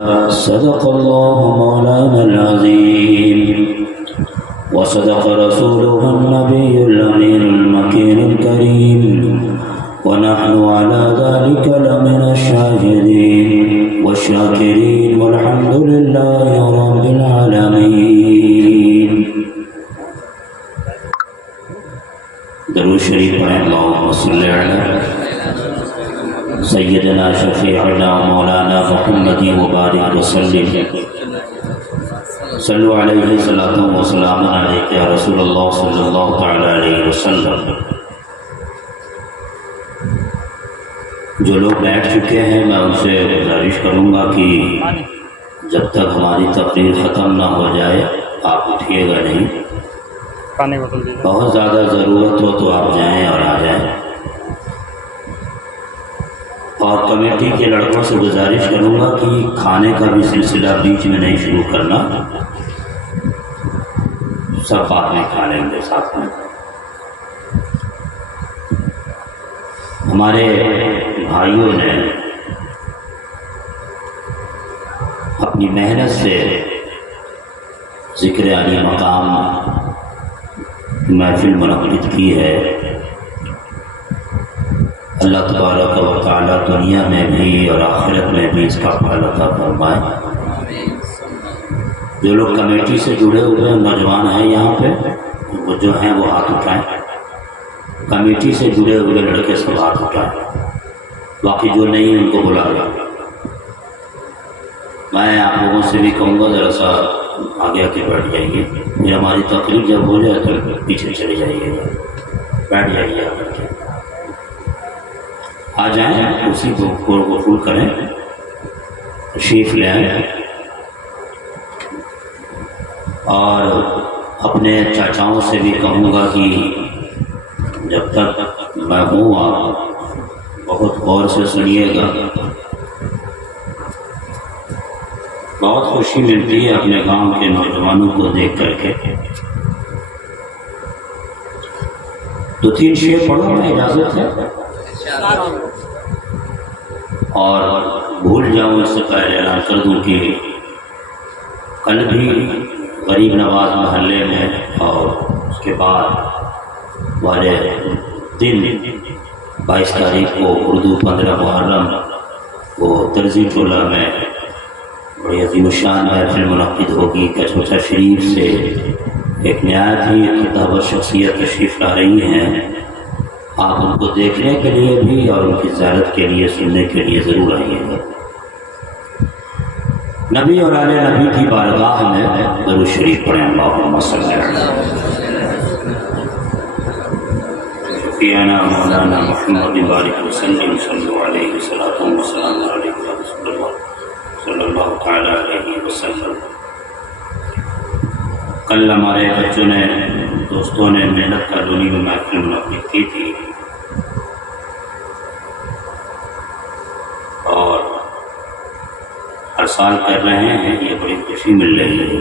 صدق الله مولانا العظيم وصدق رسوله النبي الأمين المكين الكريم ونحن على ذلك لمن الشاهدين والشاكرين والحمد لله رب العالمين. درود شریف پڑھیں. اللهم صل على سیدنا شفیعنا مولانا محمد مبارک وسلم. صلو علیہ صلاۃ و سلام علیک یا رسول اللہ صلی اللہ تعالی علیہ وسلم. جو لوگ بیٹھ چکے ہیں میں ان سے گزارش کروں گا کہ جب تک ہماری تقریر ختم نہ ہو جائے آپ اٹھیے گا نہیں. بہت زیادہ ضرورت ہو تو آپ جائیں اور آ جائیں. اور کمیٹی کے لڑکوں سے گزارش کروں گا کہ کھانے کا بھی سلسلہ بیچ میں نہیں شروع کرنا. سب بعد میں کھا لیں گے ساتھ میں. ہمارے بھائیوں نے اپنی محنت سے ذکر علی مقام محفل منعقد کی ہے. اللہ تبارک و تعالی دنیا میں بھی اور آخرت میں بھی اس کا پھل عطا فرمائے. جو لوگ کمیٹی سے جڑے ہوئے نوجوان ہیں یہاں پہ وہ جو ہیں وہ ہاتھ اٹھائیں. کمیٹی سے جڑے ہوئے لڑکے سب ہاتھ اٹھائیں. باقی جو نہیں ان کو بلا لیں. میں آپ لوگوں سے بھی کہوں گا ذرا سا آگے آ کے بیٹھ جائیے. یہ ہماری تقریر جب ہو جائے تو پیچھے چلے جائیے گا. بیٹھ جائیے آ جائیں. اسی کو فل کریں. تشریف لے آئیں. اور اپنے چاچاؤں سے بھی کہوں گا کہ جب تک میں ہوں آپ بہت غور سے سنیے گا. بہت خوشی ملتی ہے اپنے گاؤں کے نوجوانوں کو دیکھ کر کے. 2-3 شعر پڑھو میں اجازت ہے. اور بھول جاؤں اس سے پہلے اعلان کر دوں کہ کل بھی غریب نواز محلے میں اور اس کے بعد والے دن 22 تاریخ کو اردو 15 محرم کو درزی ٹولہ میں بڑی عظیم الشان محفل منعقد ہوگی. کچوچا شریف سے ایک نہایت ہی خطاب شخصیت تشریف لا رہی ہیں. آپ ان کو دیکھنے کے لیے بھی اور ان کی زیارت کے لیے سننے کے لیے ضرور آئیے گا. نبی اور آل نبی کی بارگاہ میں درود شریف پڑھیں. اللہم صلی علی شفیعنا مولانا محمد بارک وسلم. صلو علیہ صلاۃ و سلام علیک یا رسول اللہ صلی اللہ تعالی علیہ وسلم. کل ہمارے بچوں نے دوستوں نے محنت کالونی میں محفل منعقد کی تھی اور ہر سال کر رہے ہیں. یہ بڑی خوشی مل رہی ہے.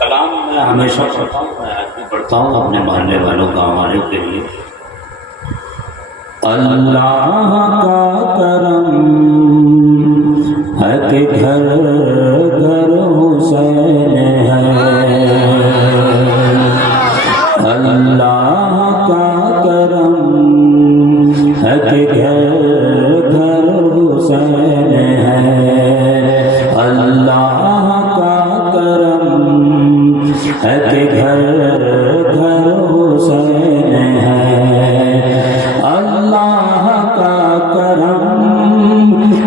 کلام میں ہمیشہ پڑھتا ہوں. میں آج بھی پڑھتا ہوں اپنے محلے والوں گاؤں والوں کے لیے. اللہ کا کرم ہے کہ گھر گھر حسین ہے. اللہ کا کرم ہے کہ گھر گھر حسین ہے. اللہ کا کرم ہے کہ گھر گھر حسین ہے. اللہ کا کرم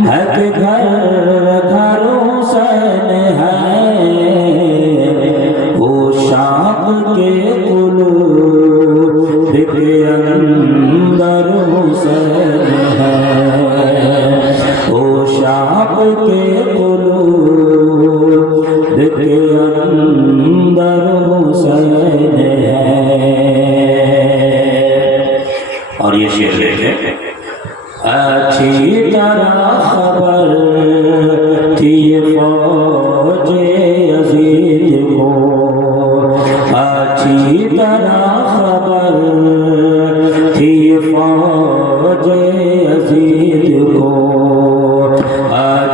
ہے کہ گھر گھر حسین ہے. وہ شاپ کے قلوب کے اندر حسین ہے. وہ شاپ کے قلوب کے اندر حسین ہے. اور یہ شعر دیکھیں. اچھی طرح خبر تھی فوج یزید کو. اچھی طرح خبر تھی فوج یزید کو.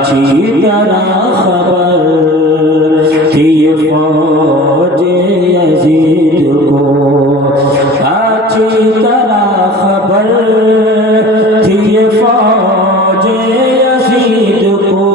اچھی طرح خبر تھی فوج یزید کو، اچھی طرح خبر تھی فوج یزید کو،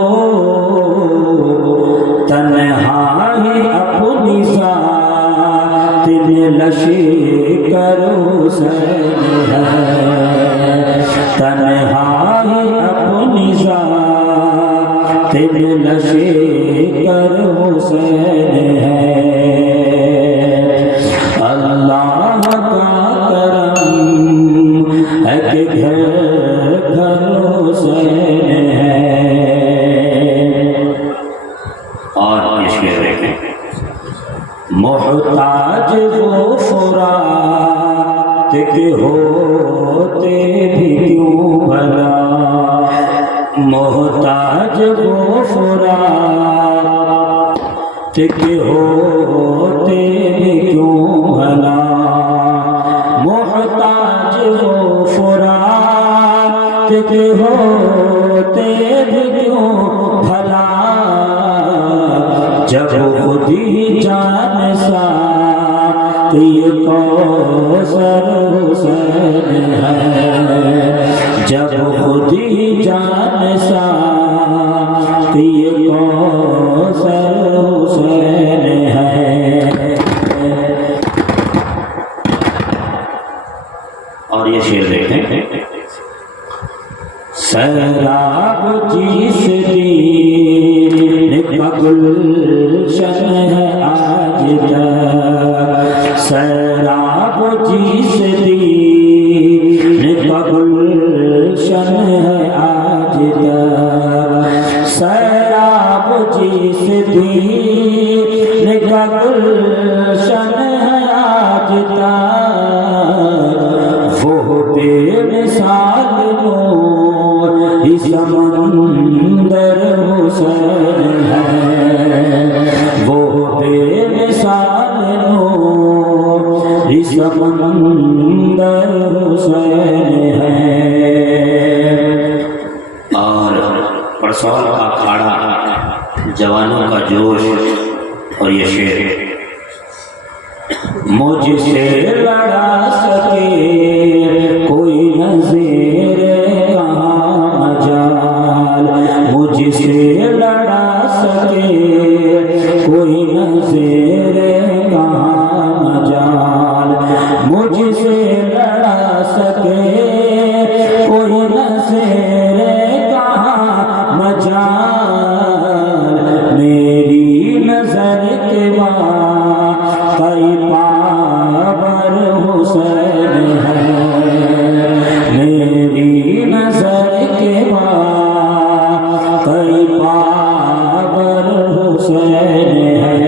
تنہا ہی اپنی ذات میں لشکر حسین ہے، تنہا ہی اپنی ذات میں لشکر حسین ہے، اللہ کا کرم ہے کہ گھر گھر حسین ہے۔ اور یہ شعر دیکھیں، محتاج وہ فرات کے ہوتے بھی کیوں بھلا، محتاج وہ فرات کے ہوتے بھی کیوں بھلا، محتاج وہ فرات کے ہوتے بھی کیوں بھلا، جب خود ہی جان ساقی کوثر حسین ہے، جب خود ہی جان ساقی کوثر حسین ہے۔ اور یہ شعر دیکھیں، سیراب جس دین کا گلشن ہے آج تک، سیراب جس دین کا گلشن ہے آج تک، سیراب جس دین کا گلشن ہے آج تک، وہ بے مثال نور اس سمندر حسین ہے، وہ بے مثال نور اس سمندر حسین ہے۔ اور پرسول کا کھاڑا، جوانوں کا جوش، اور یہ شعر، مجھ سے لڑا سکے کوئی نظیر کہاں مجال، مجھ سے لڑا سکے کوئی نظیر کہاں مجال، مجھ سے لڑا سکے کوئی نظیر کہاں مجال، میری نظر کے واقعی پاور حسین ہے، میری نظر کے واقعی پاور حسین ہے،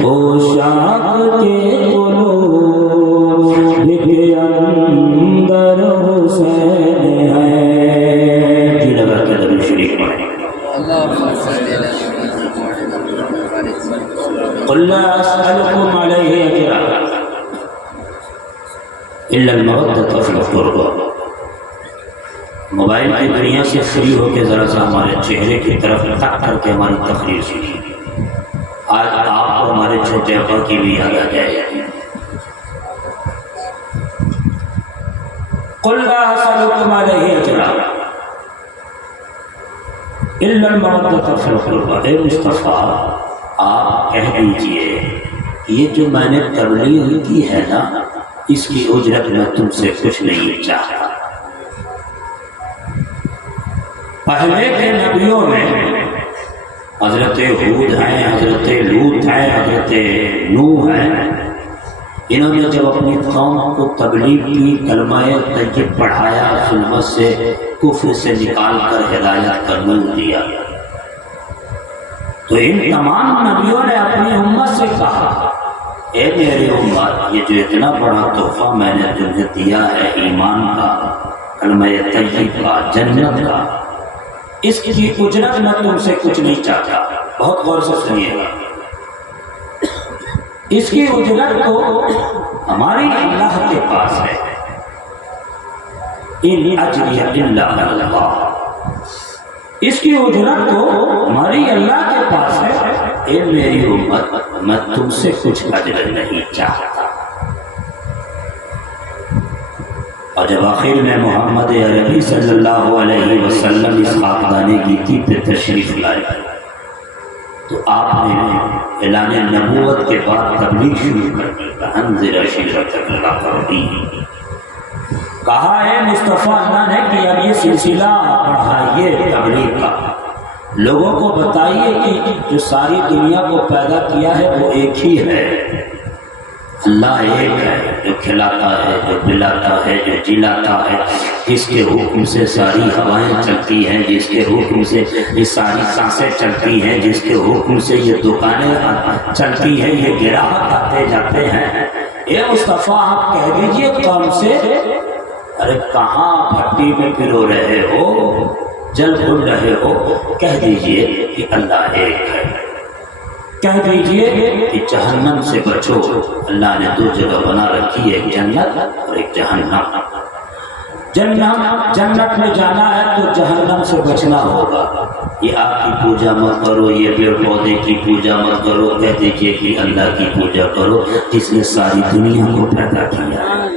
پوشاک کے قلوب کے اندر حسین ہے۔ جی لگا کے درود شریف پڑھیں، قل لا أسألكم عليه أجرا إلا المودة في القربى۔ موبائل کی دنیا سے فری ہو کے ذرا سا ہمارے چہرے کی طرف تک کر کے ہماری تقریر سنیے، آج آپ کو ہمارے چھوٹے ابا کی بھی یاد آ جائے۔ قل لا أسألكم عليه أجرا إلا المودة في القربى، اے مصطفیٰ آپ کہہ دیجئے یہ جو میں نے تبلیغ کی ہے نا، اس کی اجرت میں تم سے کچھ نہیں چاہتا۔ پہلے کے نبیوں میں حضرت ہود ہیں، حضرت لوط ہیں، حضرت نوح ہیں، انہوں نے جب اپنی قوم کو تبلیغ کی، کلمہ طیب پڑھایا، ظلمت سے کفر سے نکال کر ہدایت کا نور دیا، تو ان تمام نبیوں نے اپنی امت سے کہا، اے میری امت، یہ جو اتنا بڑا تحفہ میں نے تمہیں دیا ہے، ایمان کا، کلمہ طیب کا، جنت کا، اس کی اجرت میں تم سے کچھ نہیں چاہتا۔ بہت غور سے سنیے گا، اس کی اجرت تو ہماری اللہ کے پاس ہے، ان اجری الا اللہ، اس کی اجرت تو ہماری اللہ کے پاس ہے۔ اے میری امت، میں تم سے کچھ اجر نہیں چاہتا۔ اور جب آخر میں محمد عربی صلی اللہ علیہ وسلم اس خاکدان گیتی پہ تشریف لائے تو آپ نے اعلان نبوت کے بعد تبلیغ شروع کر دی۔ انذر عشیرتک الاقربین، کہا ہے مصطفیٰ اللہ نے کہ اب یہ سلسلہ بڑھائیے تبلیغ کا، لوگوں کو بتائیے کہ جو ساری دنیا کو پیدا کیا ہے وہ ایک ہی ہے، اللہ ایک ہے، جو کھلاتا ہے، جو پلاتا ہے، جو جلاتا ہے، جس کے حکم سے ساری ہوائیں چلتی ہیں، جس کے حکم سے یہ ساری سانسیں چلتی ہیں، جس کے حکم سے یہ دکانیں چلتی ہیں، یہ گراہک آتے جاتے ہیں۔ اے مصطفیٰ آپ کہہ دیجئے قوم سے، ارے کہاں بھٹی میں پرو رہے ہو، جل بھول رہے ہو، کہہ دیجئے کہ اللہ ایک ہے، کہہ دیجئے کہ جہنم سے بچو۔ اللہ نے دو جگہ بنا رکھی ہے، ایک جنت اور ایک جہنم۔ جنت میں جانا ہے تو جہنم سے بچنا ہوگا۔ یہ آپ کی پوجا مت کرو، یہ پیڑ پودے کی پوجا مت کرو، کہہ دیجئے کہ اللہ کی پوجا کرو جس نے ساری دنیا کو پیدا کیا ہے،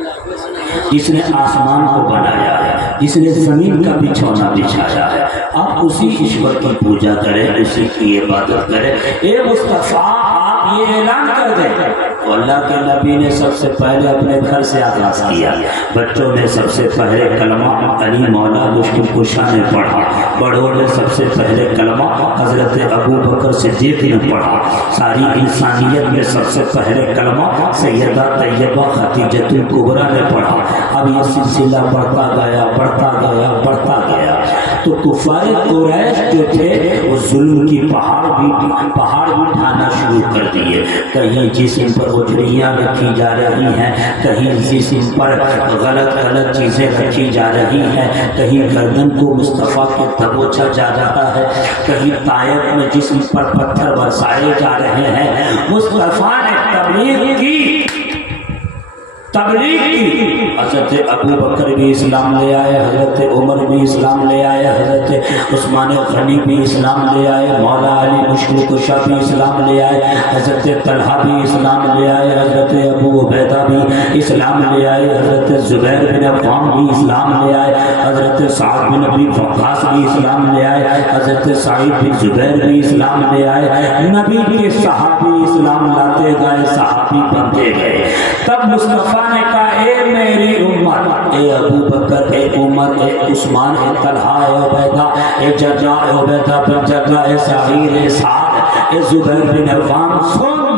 جس نے آسمان کو بنایا ہے، جس نے زمین کا بچھونا بچھایا ہے۔ آپ اسی ایشور کی پوجا کریں، اسی کی عبادت کریں۔ اے مصطفیٰ آپ یہ اعلان کر دیں۔ تو اللہ کے نبی نے سب سے پہلے اپنے گھر سے آغاز کیا، بچوں نے سب سے پہلے کلمہ علی مولا مشکل کشا نے پڑھا، بڑوں نے سب سے پہلے کلمہ حضرت ابو بکر صدیق نے پڑھا، ساری انسانیت میں سب سے پہلے کلمہ سیدہ طیبہ خدیجہ الکبریٰ نے پڑھا۔ اب یہ سلسلہ بڑھتا گیا بڑھتا گیا بڑھتا گیا، تو کفار قریش جو تھے وہ ظلم کی پہاڑ بھی اٹھانا شروع کر دیے۔ کہیں جسم پر اجڑیاں رکھی جا رہی ہیں، کہیں جسم پر غلط چیزیں رکھی جا رہی ہیں، کہیں گردن کو مصطفیٰ کے دبوچا جا رہا ہے، کہیں طائف میں جسم پر پتھر برسائے جا رہے ہیں۔ مصطفیٰ نے تبلیغ کی۔ حضرت ابو بکر بھی اسلام لے آئے، حضرت عمر بھی اسلام لے آئے، حضرت عثمان غنی بھی اسلام لے آئے، مولا علی مشکل کشا بھی اسلام لے آئے، حضرت طلحہ بھی اسلام لے آئے، حضرت ابو عبیدہ بھی اسلام لے آئے، حضرت زبیر بن عوام بھی اسلام لے آئے، حضرت سعد بن ابی وقاص بھی اسلام لے آئے، حضرت سعید بن زبیر بھی اسلام لے آئے۔ نبی کے صحابی اسلام لاتے گئے، صحابی بنتے گئے۔ تب مصطفیٰ نے کہا اے میری امت، اے ابو بکر، اے عمر، اے عثمان، اے طلحہ، اے عبیدہ، اے جرجا، اے عبیدہ بن جرجا، اے سعید، اے سعد، اے زبیر بن عوام، سن۔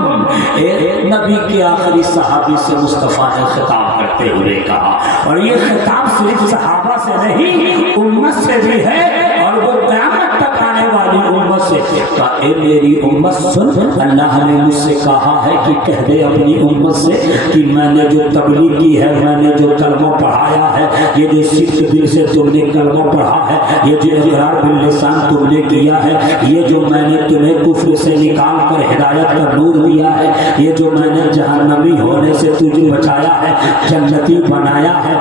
اے نبی کے آخری صحابی سے مصطفیٰ نے خطاب کرتے ہوئے کہا، اور یہ خطاب صرف صحابہ سے نہیں امت سے بھی ہے، اور وہ قیامت تک آنے والی امت سے۔ کہا اے میری امت سن، اللہ نے مجھ سے کہا ہے کہ کہہ دے اپنی امت سے کہ میں نے جو تبلیغ کی ہے، میں نے جو کلمہ پڑھایا ہے، یہ جو صدق دل سے تم نے کلمہ پڑھا ہے، یہ جو اقرار باللسان تم نے کیا ہے، یہ جو میں نے تمہیں کفر سے نکال کر ہدایت کا نور دیا ہے، یہ جو میں نے جہنمی ہونے سے تجھے بچایا ہے، جنتی بنایا ہے،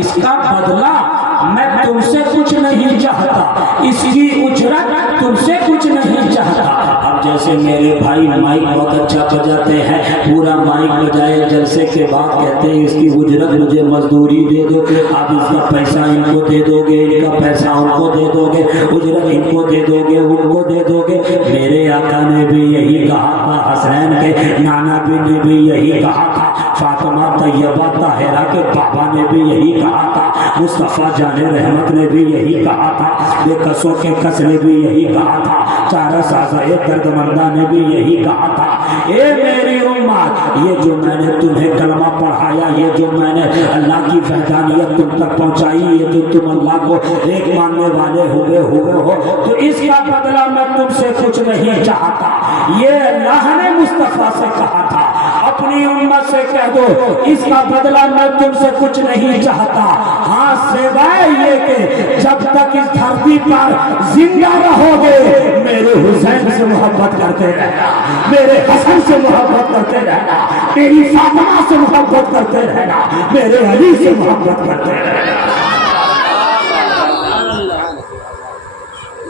اس کا بدلہ میں تم سے کچھ نہیں چاہتا، اس کی اجرت تم سے کچھ نہیں چاہتا۔ اب جیسے میرے بھائی مائک بہت اچھا بجاتے ہیں، پورا مائک بجائے جلسے کے بعد کہتے ہیں اس کی اجرت مجھے مزدوری دے دو، آپ اس کا پیسہ ان کو دے دو گے، ان کا پیسہ ان کو دے دو گے، اجرت ان کو دے دو گے، ان کو دے دو گے۔ میرے آقا نے بھی یہی کہا تھا، حسنین کے نانا نے بھی یہی کہا تھا، فاطمہ طیبہ طاہرہ کے بابا نے بھی یہی کہا تھا، مصطفیٰ جان رحمت نے بھی یہی کہا تھا، بے کسوں کے کس نے بھی یہی کہا تھا، چارہ سازہ درد مندہ نے بھی یہی کہا تھا۔ اے میری امت، یہ جو میں نے تمہیں کلمہ پڑھایا، یہ جو میں نے اللہ کی وحدانیت تم تک پہنچائی، یہ جو تم اللہ کو ایک ماننے والے ہوئے ہو، تو اس کا بدلہ میں تم سے کچھ نہیں چاہتا۔ یہ اللہ نے مصطفیٰ سے کہا تھا، اپنی امت سے کہہ دو اس کا بدلہ میں تم سے کچھ نہیں چاہتا، ہاں سوائے یہ کہ جب تک اس دھرتی پر زندہ رہو گے میرے حسین سے محبت کرتے رہنا، میرے حسن سے محبت کرتے رہنا، میری فاطمہ سے محبت کرتے رہنا، میرے علی سے محبت کرتے رہنا۔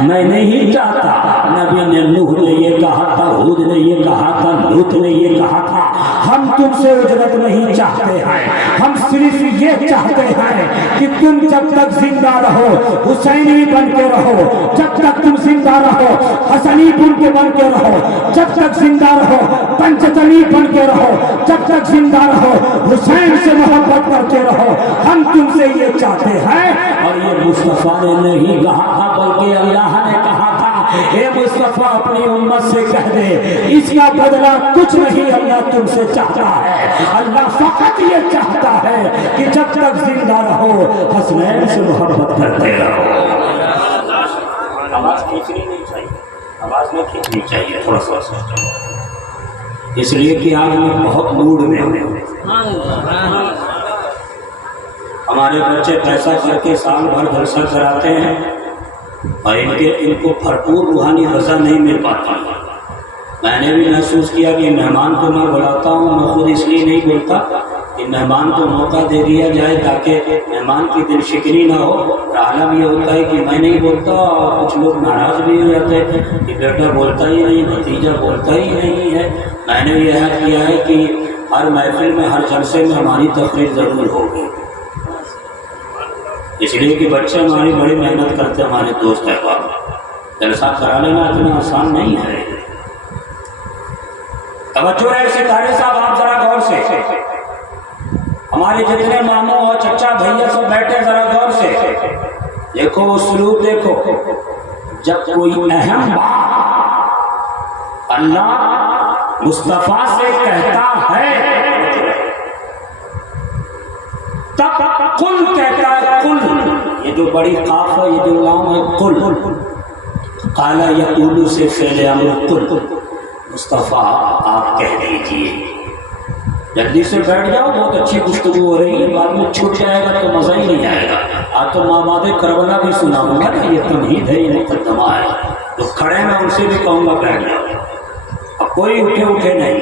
میں نہیں چاہتا۔ نبی نے نوح نے یہ کہا تھا، ہود نے یہ کہا تھا، لوط نے یہ کہا تھا، ہم تم سے اجرت نہیں چاہتے ہیں، ہم صرف یہ چاہتے ہیں کہ تم جب تک زندہ رہو حسینی بن کے رہو، جب تک تم زندہ رہو حسنی بن کے رہو، جب تک زندہ رہو پنجتنی بن کے رہو، جب تک زندہ رہو حسین سے محبت کرتے رہو، ہم تم سے یہ چاہتے ہیں۔ اور یہ مصطفیٰ نے نہیں کہا تھا بلکہ اللہ نے کہا تھا، اے مصطفیٰ اپنی امت سے کہہ دے اس کا بدلہ کچھ نہیں اللہ تم سے چاہتا ہے، اللہ فقط یہ چاہتا ہے کہ جب تک زندہ رہو حسنین سے محبت کرتے رہو۔ آواز کھینچنی نہیں چاہیے، آواز نہیں کھینچنی چاہیے، تھوڑا سا اس لیے کہ آج میں بہت موڈ میں ہوں۔ ہمارے بچے پیسہ کر کے سال بھر جلسہ کراتے ہیں اور ان کو بھرپور روحانی غذا نہیں مل پاتا۔ میں نے بھی محسوس کیا کہ مہمان کو میں بلاتا ہوں، میں خود اس لیے نہیں بولتا کہ مہمان کو موقع دے دیا جائے تاکہ مہمان کی دل شکنی نہ ہو۔ عالم یہ ہوتا ہے کہ میں نہیں بولتا اور کچھ لوگ ناراض بھی ہو جاتے ہیں کہ بیٹا بولتا ہی نہیں، بھتیجا بولتا ہی نہیں ہے۔ میں نے یہ عہد کیا ہے کہ ہر محفل میں ہر جلسے میں ہماری تقریر ضرور ہوگی، اس لیے کہ بچے ہماری بڑی محنت کرتے ہیں، ہمارے دوست احباب۔ جلسہ کرا لینا اتنا آسان نہیں ہے۔ توجہ ہے ستارے صاحب، آپ ذرا غور سے، ہمارے جتنے ماموں اور چچا بھیا سب بیٹھے ذرا غور سے دیکھو، وہ سلوک دیکھو۔ جب کوئی اہم بات اللہ مصطفیٰ سے کہتا ہے تب قل کہتا ہے، قل، یہ جو بڑی قاف ہے، یہ جو لام ہے، قل، قال یقول سے فعل امر قل، مصطفیٰ آپ کہہ دیجئے۔ جلدی سے بیٹھ جاؤ، بہت اچھی گفتگو ہو رہی ہے، بعد میں چھوٹ جائے گا تو مزہ ہی نہیں آئے گا۔ آج تو ماباد کربلا بھی سناؤں گا نا، یہ تمہید ہے، یہ مقدمہ ہے، جو کھڑے میں ان سے بھی کہوں گا بیٹھ جاؤ، اب کوئی اٹھے نہیں۔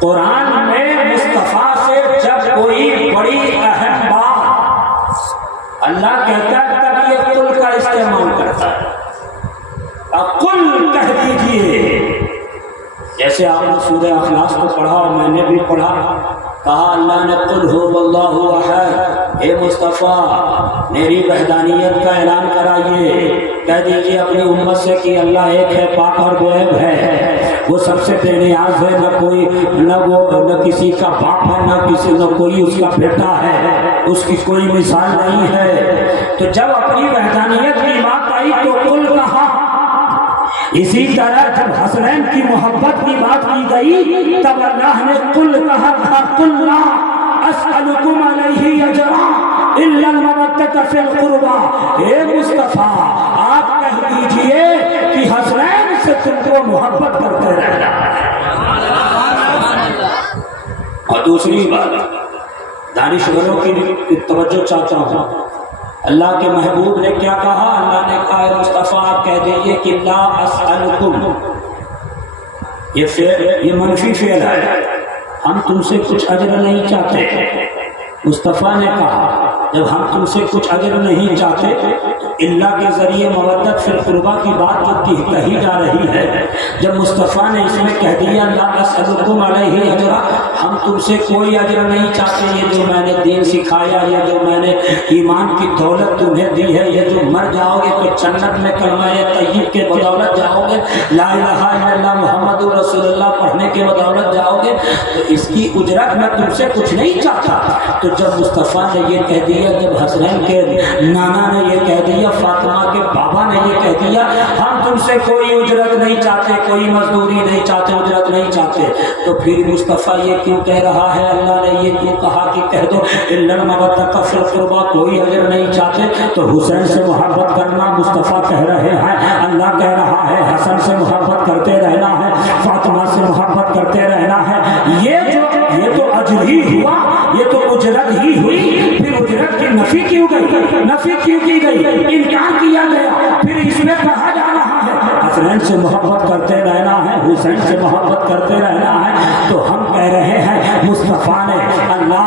قرآن میں مصطفیٰ سے جب کوئی بڑی اہم بات اللہ کہتا ہے تب یہ قل کا استعمال کرتا ہے۔ اب قل کہہ دیجئے، جیسے آپ نے سورہ اخلاص کو پڑھا اور میں نے بھی پڑھا، کہا اللہ نے قل هو اللہ احد، اے مصطفیٰ میری وحدانیت کا اعلان کرائیے، کہہ دیجئے اپنی امت سے کہ اللہ ایک ہے، پاک اور بے عیب ہے، وہ سب سے بے نیاز ہے، نہ کسی کا باپ ہے، نہ کوئی اس کا بیٹا ہے، اس کی کوئی مثال نہیں ہے۔ تو جب اپنی وحدانیت کی بات آئی تو قل کہا۔ اسی طرح جب حسنین کی محبت کی بات کی گئی تب اللہ نے قل کہا تھا، قل لا اسألکم علیہ اجرا الا المودۃ فی القربى، اے مصطفیٰ آپ کہہ دیجئے کہ حسنین سے تم کو محبت کرتے رہنا ہے۔ اور دوسری بات دانشوروں کی توجہ چاہتا ہوں، اللہ کے محبوب نے کیا کہا؟ اللہ نے کہا اے مصطفیٰ آپ کہہ دیجئے کہ لا اسألکم، یہ منفی فعل ہے، ہم تم سے کچھ اجر نہیں چاہتے۔ مصطفیٰ نے کہا جب ہم تم سے کچھ اجر نہیں چاہتے تو اللہ کے ذریعے مودت فی القربہ کی بات جو کہی جا رہی ہے، جب مصطفیٰ نے اس میں کہہ دیا لا اسألکم علیہ اجرا، ہم تم سے کوئی اجر نہیں چاہتے، یہ جو میں نے دین سکھایا، یہ جو میں نے ایمان کی دولت تمہیں دی ہے، یہ جو مر جاؤ گے تو جنت میں کلمہ طیب کے بدولت جاؤ گے، لا الہ الا اللہ محمد رسول اللہ پڑھنے کے بدولت جاؤ گے، تو اس کی اجرت میں تم سے کچھ نہیں چاہتا۔ تو جب مصطفیٰ نے یہ کہہ دیا، جب حسنین کے نانا نے یہ کہہ دیا، فاطمہ کے بابا نے یہ کہہ دیا ہم تم سے کوئی اجرت نہیں چاہتے، کوئی مزدوری نہیں چاہتے، اجرت نہیں چاہتے، تو پھر مصطفیٰ یہ کیوں کہہ رہا ہے؟ اللہ نے یہ کیوں کہا کہ کہہ دو الا المودۃ فی القربى، کوئی اجر نہیں چاہتے؟ تو حسین سے محبت کرنا مصطفیٰ کہہ رہے ہیں، اللہ کہہ رہا ہے حسن سے محبت کرتے رہنا ہے، فاطمہ سے محبت کرتے رہنا ہے۔ یہ تو اجر ہی ہوا، یہ تو اجرت ہی ہوئی، پھر اجرت کی نفی کیوں گئی؟ نفی کیوں کی گئی؟ انکار کیا گیا، پھر اس میں کہا جا رہا ہے حسین سے محبت کرتے رہنا ہے، حسین سے محبت کرتے رہنا ہے۔ تو ہم کہہ رہے ہیں مصطفیٰ نے، اللہ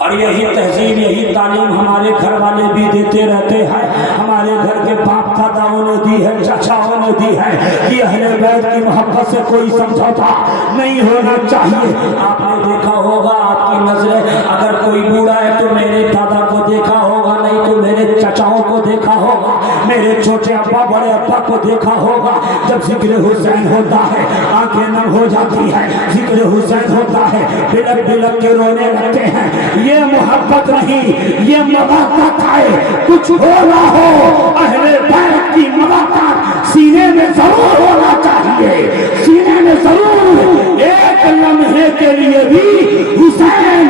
اور یہی تہذیب یہی تعلیم ہمارے گھر والے بھی دیتے رہتے ہیں. ہمارے گھر کے باپ داداؤں نے دی ہے, چچاؤں نے دی ہے کہ اہل بیت کی محبت سے کوئی سمجھوتا نہیں ہونا چاہیے. آپ نے دیکھا ہوگا, آپ کی نظریں اگر کوئی بوڑھا ہے تو میرے دادا کو دیکھا ہوگا, نہیں تو میرے چچاؤں کو دیکھا ہوگا, میرے چھوٹے ابا بڑے ابا کو دیکھا ہوگا. جب ذکر حسین ہوتا ہے آنکھیں نم ہو جاتی ہے, ذکر حسین ہوتا ہے بلک بلک کے رونے لگتے ہیں. یہ محبت نہیں, یہ مباحثت ہے. کچھ ہو نہ ہو اہل بیت کی مباحثت سینے میں ضرور ہونا چاہیے, سینے میں ضرور ایک لمحے کے لیے بھی حسین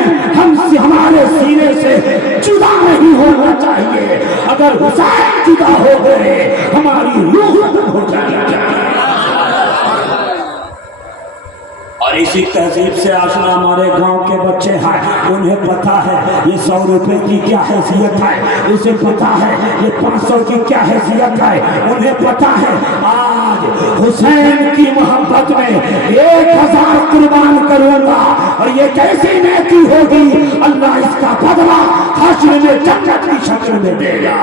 ہمارے سینے سے جدا نہیں ہونا چاہیے. اگر حسین جدا ہو گئے ہماری روح ہو جائے گی. اور اسی تہذیب سے آشنا ہمارے گاؤں کے بچے ہیں, انہیں پتا ہے یہ 100 روپے کی کیا حیثیت ہے, اسے پتا ہے یہ 500 کی کیا حیثیت ہے, انہیں پتا ہے آج حسین کی محبت میں 1000 قربان کروں گا اور یہ کیسی نیکی ہوگی, اللہ اس کا بدلہ حشر میں جنت کی شکل میں دے گا.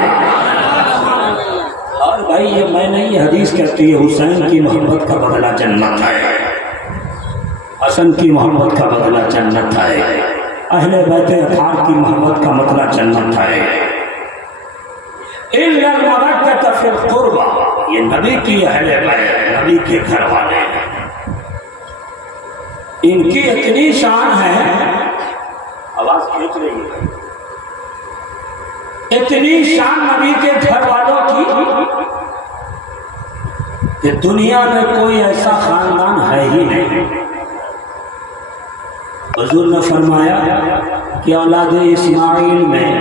اور بھائی یہ میں نہیں, یہ حدیث کہتی ہے حسین کی محبت کا بدلہ جنت ہے, حسن کی محبت کا بدلہ جنت ہے, اہل بیت اطہار کی محبت کا بدلہ جنت ہے. الا المودۃ فی القربى, یہ نبی کی اہل بیت, نبی کے گھر والے ہیں, ان کی اتنی شان ہے, آواز کھینچ رہی ہے, اتنی شان نبی کے گھر والوں کی کہ دنیا میں کوئی ایسا خاندان ہے ہی نہیں. حضور نے فرمایا کہ اولاد اسماعیل میں,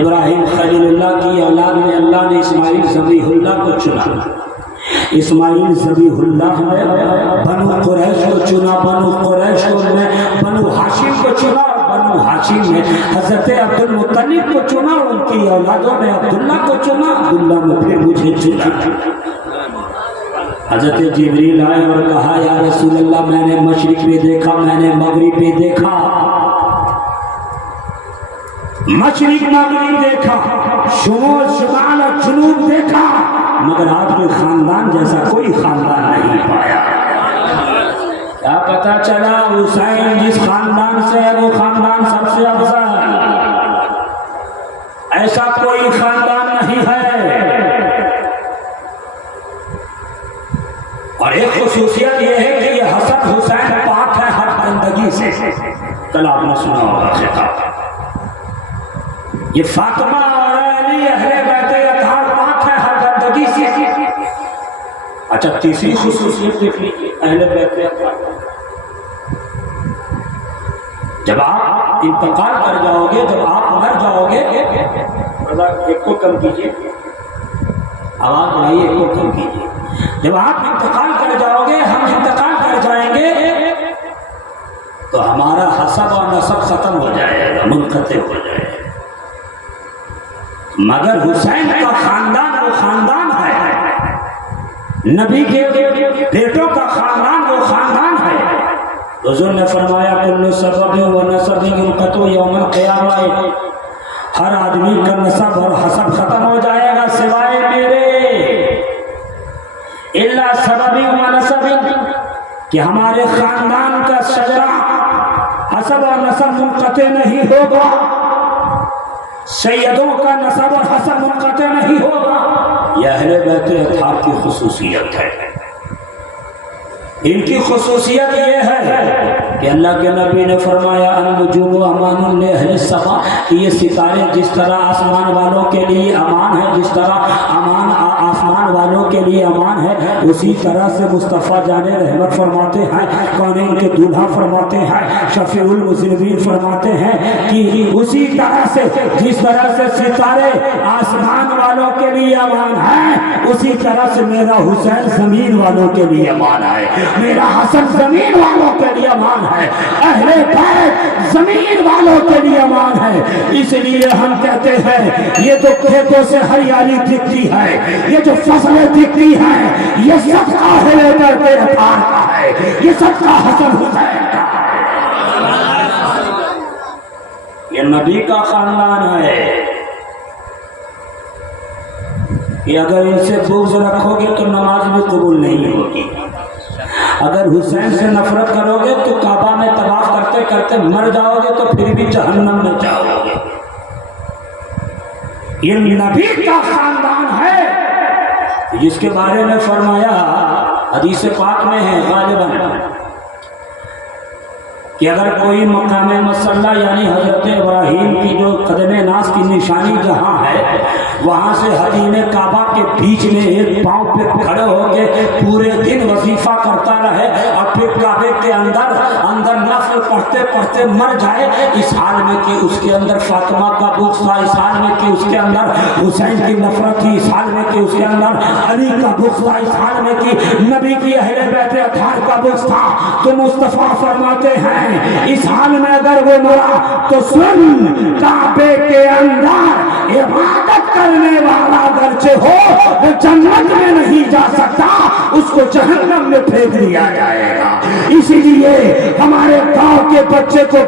ابراہیم خلیل اللہ کی اولاد میں اللہ نے اسماعیل ذبیح اللہ کو چنا. اسماعیل ذبیح اللہ نے بنو قریش کو چنا, بنو قریش کو میں بنو ہاشم کو چنا, بنو ہاشم نے حضرت عبد المطلب کو چنا, ان کی اولادوں نے عبداللہ کو چنا, عبداللہ نے پھر مجھے چنا. حضرت جبریل آئے اور کہا یا رسول اللہ میں نے مشرق پہ دیکھا, میں نے مغرب پہ دیکھا, مشرق مغرب دیکھا, شمال شمال اور جنوب دیکھا, مگر آپ کے خاندان جیسا کوئی خاندان نہیں پایا. کیا پتا چلا حسین جس خاندان سے ہے وہ خاندان سب سے افضل, ایسا کوئی خاندان نہیں ہے. اور ایک خصوصیت یہ ہے کہ یہ حسن حسین پاک ہے ہر گندگی سے. کل آپ نے سنا ہوگا خطاب, یہ فاطمہ اور علی اہل بیت اطہار پاک ہے ہر گندگی سے. اچھا تیسری خصوصیت دیکھ لیجیے اہل بیت اطہار, جب آپ انتقال کر جاؤ گے, جب آپ مر جاؤ گے, ایک کو کم کیجیے, آواز نہیں, ایک کو کم کیجیے. جب آپ انتقال کر جاؤ گے, ہم انتقال کر جائیں گے, تو ہمارا حسب اور نسب ختم ہو جائے گا, منقطع ہو جائے گا. مگر حسین کا خاندان وہ خاندان ہے, نبی کے بیٹوں کا خاندان وہ خاندان ہے. حضور نے فرمایا کل سبب و نسب ينقطع یوم القیامہ, ہر آدمی کا نسب اور حسب ختم ہو جائے گا سوائے میرے. الا سبب و نسب, کہ ہمارے خاندان کا شجرہ حسب اور نسب منقطع نہیں ہوگا, سیدوں کا نسب اور حسب منقطع نہیں ہوگا. یہ اہل بیت اطہار کی خصوصیت ہے. ان کی خصوصیت یہ ہے کہ اللہ کے نبی نے فرمایا النجوم امان لاہل السماء, کہ یہ ستارے جس طرح آسمان والوں کے لیے امان ہے, جس طرح امان آسمان والوں کے لیے امان ہے, اسی طرح سے مصطفیٰ جان رحمت فرماتے ہیں, کونین کے دولہا فرماتے ہیں, شفیع المذنبین فرماتے ہیں کہ اسی طرح سے جس طرح سے ستارے آسمان والوں کے لیے امان ہے, اسی طرح سے میرا حسین زمین والوں کے لیے امان ہے, میرا حسن زمین والوں کے لیے امان ہے, اہل بیت زمین والوں کے لیے امان ہے. اس لیے ہم کہتے ہیں یہ جو کھیتوں سے ہریالی دکھتی ہے, یہ جو فصلیں دکھتی ہیں, یہ سب کا اہل بیت اطہار کا ہے, یہ سب کا حسن حسین کا ہے. یہ نبی کا خاندان ہے کہ اگر ان سے بغض رکھو گے تو نماز بھی قبول نہیں ہوگی، اگر حسین سے نفرت کرو گے تو کعبہ میں طواف کرتے کرتے مر جاؤ گے تو پھر بھی جہنم میں جاؤ گے۔ یہ نبی کا خاندان ہے جس کے بارے میں فرمایا حدیث پاک میں ہے غالباً کہ اگر کوئی مقام مصلی یعنی حضرت ابراہیم کی جو قدم ناز کی نشانی جہاں ہے وہاں سے حدیم کعبہ کے بیچ میں ایک پاؤں پہ کھڑے ہو کے پورے دن وظیفہ کرتا رہے اور پھر کعبے کے اندر نفل پڑھتے پڑھتے مر جائے، اس حال میں کہ اس کے اندر فاطمہ کا بغض تھا، اس حال میں کہ اس کے اندر حسین کی نفرت تھی، اس حال میں کہ اس کے اندر علی کا بغض تھا، اس حال میں کہ نبی کی اہل بیت اطہار کا بغض تھا، تو مصطفیٰ فرماتے ہیں اس حال میں اگر وہ مرا تو سن کعبے کے اندر عبادت کرنے والا اگرچہ ہو وہ جنت میں نہیں جا سکتا، اس کو جہنم میں پھینک دیا جائے گا۔ اسی لیے ہمارے گاؤں کے بچے کو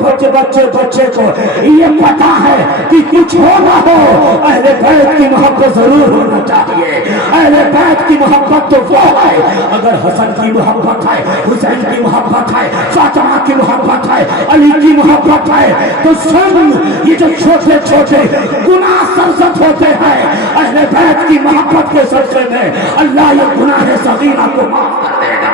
یہ پتا ہے کہ کچھ ہو نہ ہو اہل بیت کی محبت ضرور ہونا چاہیے۔ اہل بیت کی محبت تو وہ ہے، اگر حسن کی محبت ہے، حسین کی محبت ہے، فاطمہ کی محبت ہے، علی کی محبت ہے، تو سن یہ جو چھوٹے چھوٹے گناہ سرزد ہوتے ہیں اہل بیت کی محبت کے صدقے میں اللہ یہ گناہ صغیرہ کو معاف کر دے گا۔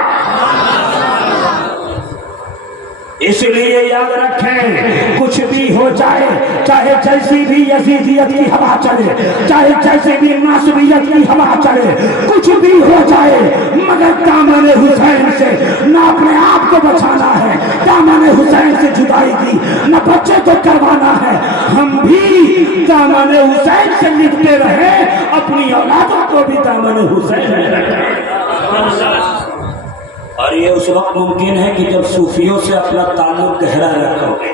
اس لیے یاد رکھیں کچھ بھی ہو جائے، چاہے جیسی بھی یزیدیت کی ہوا چلے، چاہے جیسی بھی ناصبیت کی ہوا چلے، کچھ بھی ہو جائے، مگر دامن حسین سے نہ اپنے آپ کو بچانا ہے، دامن حسین سے جدائی کی نہ بچے کو کروانا ہے، ہم بھی دامن حسین سے لپٹے رہے، اپنی اولادوں کو بھی دامن حسین میں رکھیں۔ اور یہ اس وقت ممکن ہے کہ جب صوفیوں سے اپنا تعلق گہرا رکھو گے۔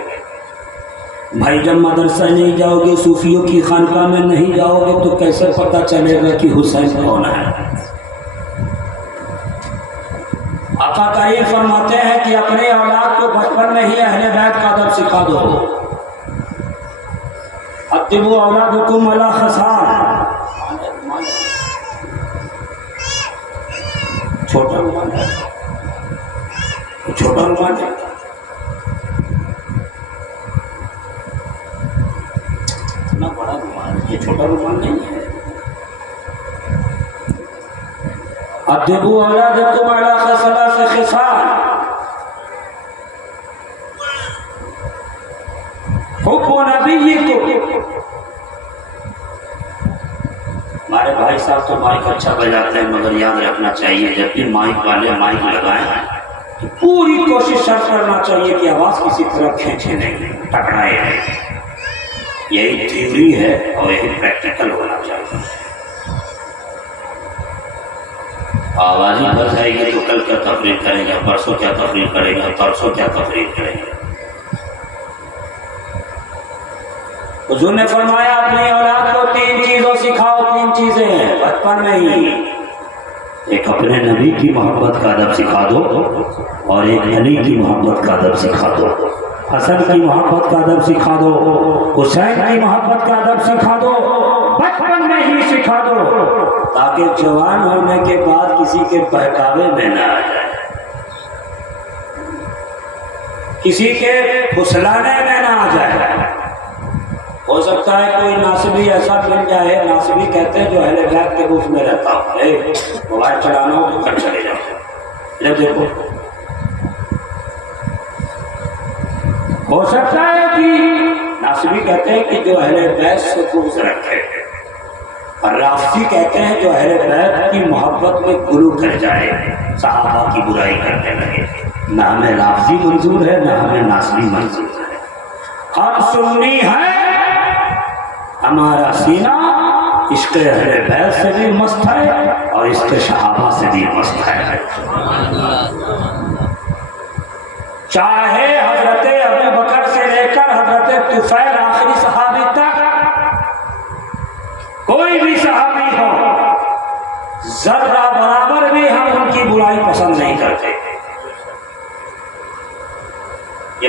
بھائی جب مدرسہ نہیں جاؤ گے، صوفیوں کی خانقاہ میں نہیں جاؤ گے تو کیسے پتہ چلے گا کہ حسین کون ہے؟ آقا کریم فرماتے ہیں کہ اپنے اولاد کو بچپن میں ہی اہل بیت کا ادب سکھا دو۔ ادبوا اولادکم علی خصال، چھوٹا رومان ہے، چھوٹا رومان ہے، اتنا بڑا رومان ہے، یہ چھوٹا رومان نہیں ہے۔ ادبوا اولادکم علی ثلاث خصال، حب نبیکم۔ ہمارے بھائی صاحب تو مائک اچھا بجاتے ہیں، مگر یاد رکھنا چاہیے جب بھی مائک والے مائک لگائیں تو پوری کوشش کرنا چاہیے کہ آواز کسی طرح کھینچے نہیں، ٹکرائے نہیں۔ یہی تھیوری ہے اور یہی پریکٹیکل ہونا چاہیے۔ آواز ہی بس آئے گی تو کل کیا تقریر کریں گے، پرسوں کیا تقریر کریں گے، پرسوں کیا تقریر کریں گے۔ حضور نے فرمایا اپنی اولاد کو 3 چیزوں سکھاؤ، 3 چیزیں بچپن میں ہی۔ ایک اپنے نبی کی محبت کا ادب سکھا دو، اور ایک علی کی محبت کا ادب سکھا دو، حسن کی محبت کا ادب سکھا دو، حسین کی محبت کا ادب سکھا دو، بچپن میں ہی سکھا دو، تاکہ جوان ہونے کے بعد کسی کے بہکاوے میں نہ آ جائے، کسی کے پھسلانے میں نہ آ جائے۔ ہو سکتا ہے کوئی ناصبی ایسا مل جائے، ناصبی کہتے ہیں جو اہل بیت کے گوش میں رہتا ہو، موبائل چلانا ہو تو گھر چلے جاؤ، جب دیکھو ہو سکتا ہے کہ ناصبی کہتے ہیں کہ جو اہل بیت سے گوش رکھے، اور رافضی کہتے ہیں جو اہل بیت کی محبت میں غلو کر جائے، صحابہ کی برائی کرنے لگے۔ نہ ہمیں رافضی منظور ہے، نہ ہمیں ناصبی منظور ہے، ہم سنی ہیں، ہمارا سینہ عشق اہل بیت سے بھی مست ہے اور عشق صحابہ سے بھی مست ہے۔ چاہے حضرت ابو بکر سے لے کر حضرت طفیل آخری صحابی تک کوئی بھی صحابی ہو، ذرہ برابر بھی ہم ان کی برائی پسند نہیں کرتے۔ یہ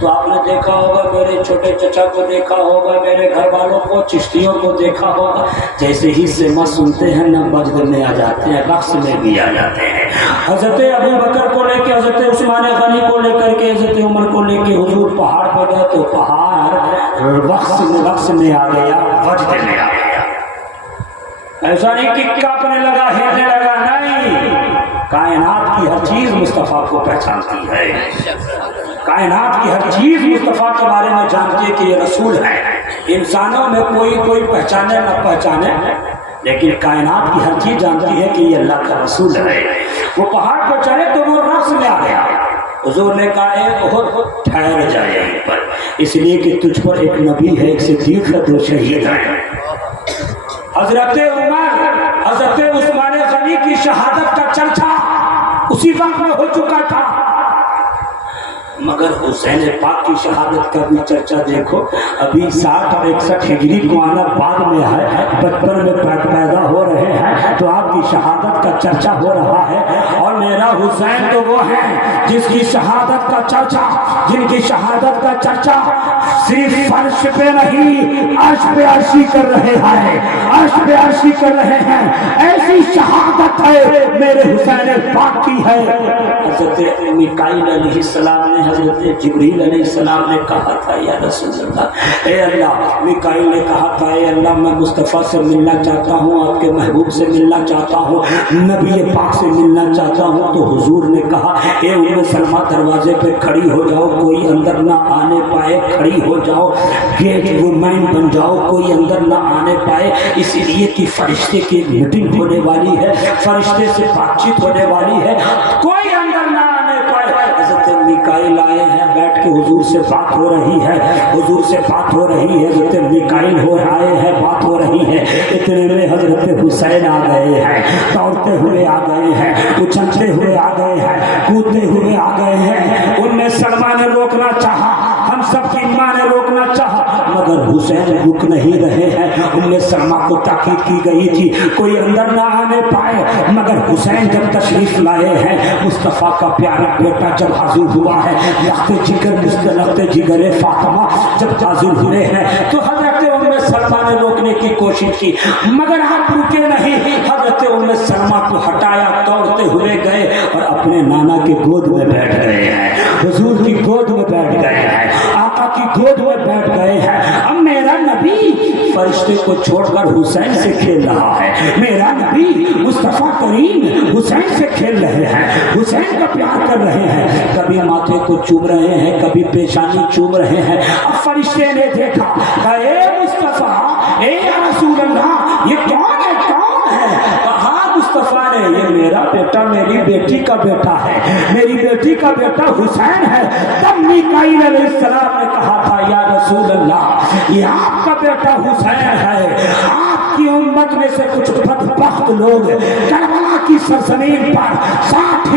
تو آپ نے دیکھا ہوگا میرے چھوٹے چچا کو دیکھا ہوگا, میرے گھر والوں کو, چشتیوں کو دیکھا ہوگا, جیسے ہی سما سنتے ہیں نہ بجد میں آ جاتے ہیں, رقص میں بھی آ جاتے ہیں. حضرت ابو بکر کو لے کے, حضرت عثمان غنی کو لے کر کے, حضرت عمر کو لے کے حضور پہاڑ پہ گئے تو پہاڑ رقص میں آ گیا, وجد میں آ گیا. ایسا نہیں کہ کانپنے لگا, ہلنے لگا, نہیں. کائنات کی ہر چیز مصطفیٰ کو پہچانتی ہے, کائنات کی ہر چیز مصطفیٰ کے بارے میں جانتی ہے کہ یہ رسول ہے. انسانوں میں کوئی پہچانے نہ پہچانے, لیکن کائنات کی ہر چیز جانتی ہے کہ یہ اللہ کا رسول ہے. وہ پہاڑ پر چڑھے تو وہ رقص میں آ گیا. حضور نے کہا اے بہت ٹھہر جائے یہیں پر, اس لیے کہ تجھ پر ایک نبی ہے, ایک صدیق ہے, 2 شہید ہیں. حضرت عمر, حضرت عثمان غنی کی شہادت کا چرچا اسی وقت میں ہو چکا تھا, مگر حسین پاک کی شہادت کا بھی چرچا دیکھو ابھی 60 اور 61 ہجری کو آنا بعد میں ہے, بچپن میں پیدا ہو رہے ہیں تو آپ کی شہادت کا چرچا ہو رہا ہے. اور میرا حسین تو وہ ہے جس کی شہادت کا چرچا, جن کی شہادت کا چرچا صرف فرش پہ نہیں عرش پہ عرشی کر رہے ہیں, عرش پہ عرشی کر رہے ہیں. ایسی شہادت ہے میرے حسین پاک کی ہے. حضرت میکائیل علیہ السلام نے حضرت جبریل علیہ السلام نے کہا تھا یا رسول اللہ, اے اللہ, میکائیل نے کہا تھا اے اللہ میں مصطفیٰ سے ملنا چاہتا ہوں, آپ کے محبوب سے ملنا چاہتا ہوں, نبی پاک سے ملنا چاہتا ہوں. تو حضور نے کہا اے ام سلمہ دروازے پہ کھڑی ہو جاؤ, کوئی اندر نہ آنے پائے, کھڑی ہو جاؤ, گیٹ وومین بن جاؤ, کوئی اندر نہ آنے پائے. اس لیے کہ فرشتے کی میٹنگ ہونے والی ہے, فرشتے سے بات چیت ہونے والی ہے, کوئی اندر نہ آنے پائے. حضرت میکائیل آئے ہیں, بیٹھ کے حضور سے بات ہو رہی ہے, حضور سے بات ہو رہی ہے, حضرت میکائیل آئے ہیں, بات ہو رہی ہے. اتنے میں حضرت حسین آ گئے ہیں, دوڑتے ہوئے آ گئے ہیں, اچھلتے ہوئے آ گئے ہیں, کودتے ہوئے آ گئے ہیں. ان میں سلمہ نے روکنا چاہا, ہم سب کی ماں نے روکنا چاہا, مگر حسین رک نہیں رہے ہیں. ان میں سلمہ کو تاکید کی گئی تھی کوئی اندر نہ آنے پائے, مگر حسین جب تشریف لائے ہیں, مصطفیٰ کا پیارا بیٹا جب حاضر ہوا ہے, لخت جگر فاطمہ جب حاضر ہوئے ہیں تو حضرت ام سلمہ نے روکنے کی کوشش کی, مگر آپ رکے نہیں. حضرت ام سلمہ کو ہٹایا, دوڑتے ہوئے گئے اور اپنے نانا کی گود میں بیٹھ گئے ہیں, حضور کی گود میں بیٹھ گئے ہیں, آقا کی گود میں بیٹھ گئے ہیں. اب میرا نبی فرشتے کو چھوڑ کر حسین سے کھیل رہا ہے, میرا نبی مصطفیٰ کریم حسین سے کھیل رہے ہیں, حسین کا پیار کر رہے ہیں, کبھی ماتھے کو چوم رہے ہیں, کبھی پیشانی چوم رہے ہیں. اب فرشتے نے دیکھا, اے مصطفیٰ, اے رسول اللہ, یہ کون ہے, کون ہے؟ کہا مصطفیٰ نے, یہ میرا بیٹا میری بیٹی کا بیٹا ہے, میری بیٹی کا بیٹا حسین ہے. تب میکائیل علیہ السلام نے کہا تھا یا رسول اللہ, یہ آپ کا بیٹا حسین ہے. آپ کی امت میں سے کچھ بدبخت لوگ کربلا کی سرزمین پر 60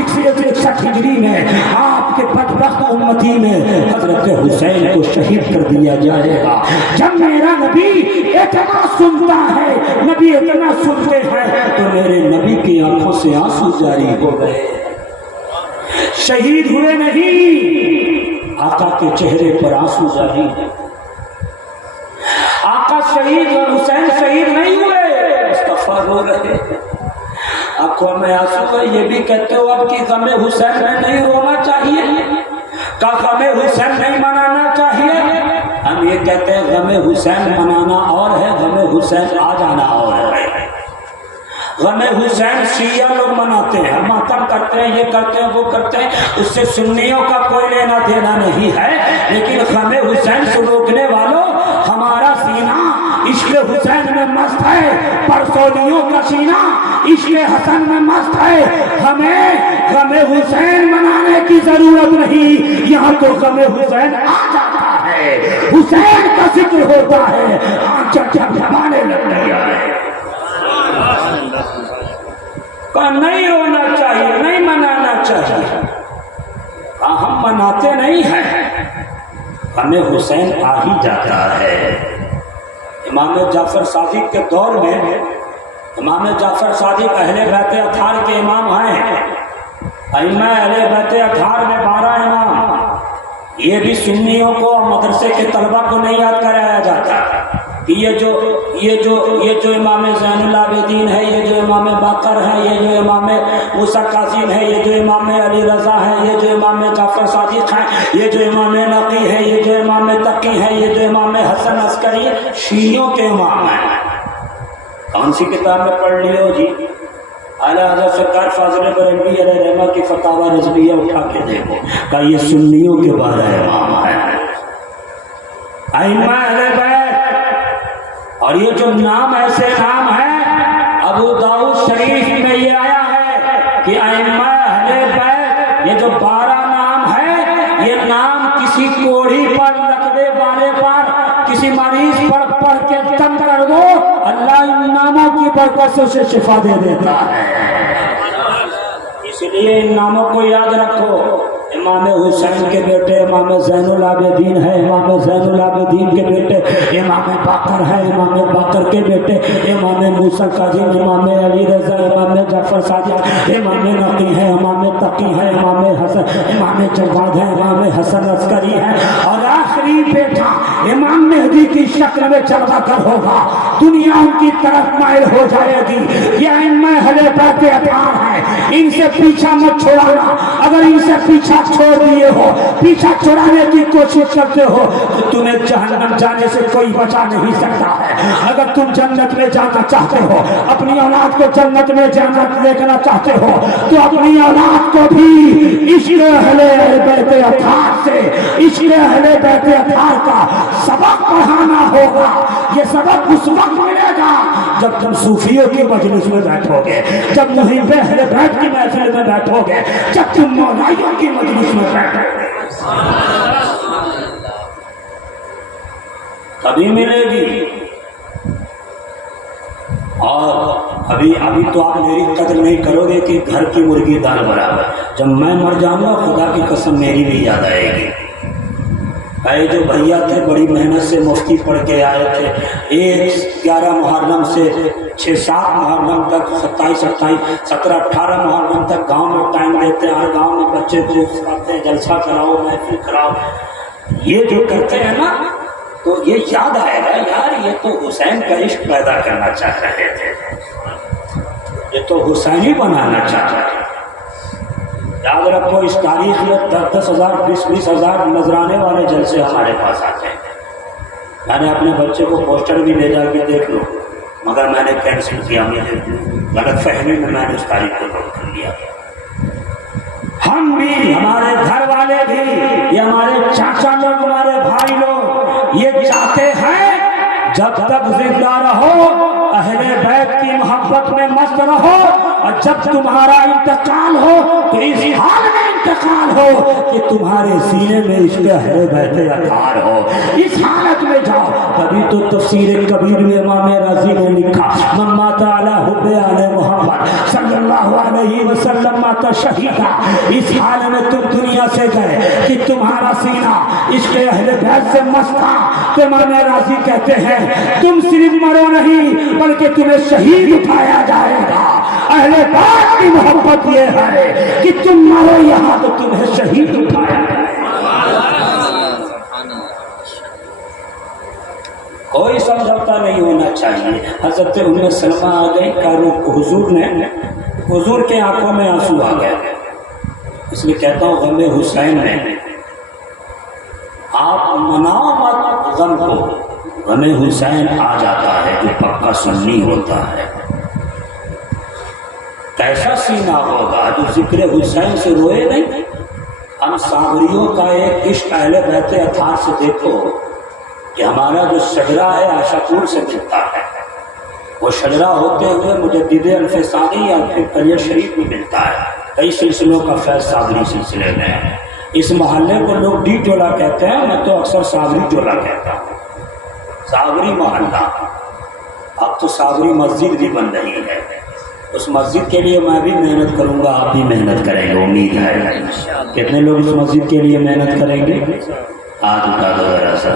ہجری میں آپ کے بدبخت امتی میں حضرت حسین کو شہید کر دیا جائے گا. جب میرا نبی اتنا سنتا ہے, نبی اتنا سنتے ہیں, تو میرے نبی کی آنکھوں سے آنسو جاری ہو گئے. شہید ہوئے نہیں, آقا کے چہرے پر آنسو جاری ہے. آقا شہید اور حسین شہید نہیں ہوئے, مصطفیٰ رو رہے ہیں, آنکھوں میں آنسو ہے. یہ بھی کہتے ہو اب کہ غم حسین میں نہیں رونا چاہیے, کا غم حسین نہیں منانا چاہیے. ہم یہ کہتے ہیں غم حسین منانا اور ہے, غم حسین آ جانا اور ہے. غم حسین شیعہ لوگ مناتے ہیں, ماتم کرتے ہیں, یہ کرتے ہیں, وہ کرتے ہیں, اس سے سنیوں کا کوئی لینا دینا نہیں ہے. لیکن غم حسین سے روکنے والوں, ہمارا سینہ عشق حسین میں مست ہے, پرسولیوں کا سینہ عشق حسن میں مست ہے. ہمیں غم حسین منانے کی ضرورت نہیں, یہاں تو غم حسین آ جاتا ہے, حسین کا ذکر ہوتا ہے, آنچ جمانے لگ رہی ہے. نہیں رونا چاہیے, نہیں منانا چاہیے. ہم مناتے نہیں ہیں, ہمیں حسین آ ہی جاتا ہے. امام جعفر صادق کے دور میں, امام جعفر صادق اہل بیت اطہار کے امام ہیں. ائمہ اہل بیت اطہار میں 12 امام, یہ بھی سنیوں کو اور مدرسے کے طلبہ کو نہیں یاد کرایا جاتا کہ یہ جو امام زین العابدین ہے، یہ جو امام باقر ہے، یہ جو امام موسیٰ کاظم ہے، یہ جو امام علی رضا ہے، یہ جو امام جعفر صادق ہے، یہ جو امام نقی ہے، یہ جو امام تقی ہے، یہ جو امام حسن عسکری ہے، شیعوں کے امام ہیں۔ کون سی کتاب میں پڑھ لی ہو جی؟ اعلیٰ حضرت سرکار فاضل بریلوی علیہ رحمہ کی فتاوی رضویہ اٹھا کے دیکھو کہ یہ سنیوں کے بارے امام ہے، ائمہ اہل بیت۔ اور یہ جو نام ایسے نام ہے، ابو داؤد شریف میں یہ آیا ہے کہ ائمہ اہل بیت، یہ جو 12 نام ہے، یہ نام کسی کوڑھی پر، رقبے والے پر، کسی مریض پر پڑھ کے تم کر دو، اللہ ان ناموں کی برکت سے اسے شفا دے دیتا ہے۔ اس لیے ان ناموں کو یاد رکھو۔ امام حسین کے بیٹے امام زین العابدین ہے، امام زین العابدین کے بیٹے امام باقر ہے، امام باقر کے بیٹے امام موسیٰ کاظم، امام علی رضا، امام جعفر صادق، امام نقی ہے، امام تقی ہے، امام حسن، امام جواد ہے، امام حسن عسکری ہے، اور آخری بیٹا امام مہدی کی شکل میں چڑھا کر ہوگا، دنیا ان کی طرف مائل ہو جائے گی۔ یہ ائمہ اہل بیت اطہار ہیں، ان سے پیچھا مت چھوڑانا۔ اگر ان سے پیچھا چھوڑ دیے ہو، پیچھا چھڑانے کی کوشش کرتے ہو، تو تمہیں جہنم جانے سے کوئی بچا نہیں سکتا ہے۔ اگر تم جنت میں جانا چاہتے ہو، اپنی اولاد کو جنت میں جنت دیکھنا چاہتے ہو، تو اپنی اولاد کو بھی عشق اہل بیت اطہار سے، عشق اہل بیت اطہار کا سبق پڑھانا ہوگا۔ یہ سبق اس وقت ملے گا جب تم صوفیوں کی مجلس میں بیٹھو گے، جب محب اہل بیت کی محفل میں بیٹھو گے، جب تم مولائیوں کی مجلس میں بیٹھو گے، تبھی ملے گی۔ اور ابھی تو آپ میری قدر نہیں کرو گے کہ گھر کی مرغی دال برابر۔ جب میں مر جاؤں گا، خدا کی قسم میری بھی یاد آئے گی۔ اے جو بھیا تھے، بڑی محنت سے مفتی پڑھ کے آئے تھے، 11 محرم سے 6-7 محرم تک، 27 17 18 محرم تک گاؤں میں ٹائم دیتے ہیں، ہر گاؤں میں بچے کو سکھاتے ہیں، جلسہ کراؤ، محفل کراؤ۔ یہ جو کرتے ہیں نا، تو یہ یاد آئے گا یار، یہ تو حسین کا عشق پیدا کرنا چاہ رہے تھے، یہ تو حسینی بنانا چاہ رہے تھے۔ یاد رکھو، اس تاریخ میں 10,000 20,000 نذرانے والے جلسے ہمارے پاس آتے ہیں۔ میں نے اپنے بچے کو پوسٹر بھی لے جا کے دیکھ لو، مگر میں نے کینسل کیا، مجھے غلط فہمی میں نے اس تاریخ کو نوٹ کر لیا۔ ہم بھی، ہمارے گھر والے بھی، یہ ہمارے چاچا لوگ، ہمارے بھائی لوگ یہ چاہتے ہیں جب تک زندہ رہو اہل بیت کی محبت میں مست رہو، اور جب تمہارا انتقال ہو تو اس حال میں انتقال ہو کہ تمہارے سینے میں عشق اہل بیت اطہار ہو، اس حالت میں جاؤ۔ تبھی تو تفسیر کبیر میں امام رازی نے لکھا، من مات علی حب آل محمد صلی اللہ علیہ وسلم مات شہیدا۔ اس حال میں تم دنیا سے گئے کہ تمہارا سینہ عشق اہل بیت سے مست تھا، تو امام رازی کہتے ہیں تم صرف مرو نہیں بلکہ تمہیں شہید اٹھایا جائے گا۔ اہل بیت کی محبت یہ ہے کہ تم مرو یہاں تو تمہیں شہید اٹھایا جائے گا۔ کوئی سمجھوتا نہیں ہونا چاہیے۔ حضرت ام سلمہ آ گئی، حضور کے آنکھوں میں آنسو آ گئے، اس لیے کہتا ہوں غم حسین میں آپ مناؤ مت غم کو، غم حسین آ جاتا ہے جو پکا سنی ہوتا ہے۔ کیسا سینہ ہوگا جو ذکر حسین سے روئے نہیں؟ ہم صابریوں کا ایک عشق اہل بیت اطہار سے دیکھو کہ ہمارا جو شجرہ ہے عاشقور سے ملتا ہے، وہ شجرہ ہوتے ہوئے مجدد الفسانی یا پھر قلیہ شریف میں ملتا ہے۔ کئی سلسلوں کا فیض صابری سلسلے میں ہے۔ اس محلے کو لوگ ڈی ٹولہ کہتے ہیں، میں تو اکثر صابری ٹولہ کہتا ہوں، صابری محلہ۔ اب تو صابری مسجد بھی بن رہی ہے، اس مسجد کے لیے میں بھی محنت کروں گا، آپ بھی محنت کریں گے، امید ہے۔ کتنے لوگ اس مسجد کے لیے محنت کریں گے؟ ہاتھ اٹھا دو ذرا سا۔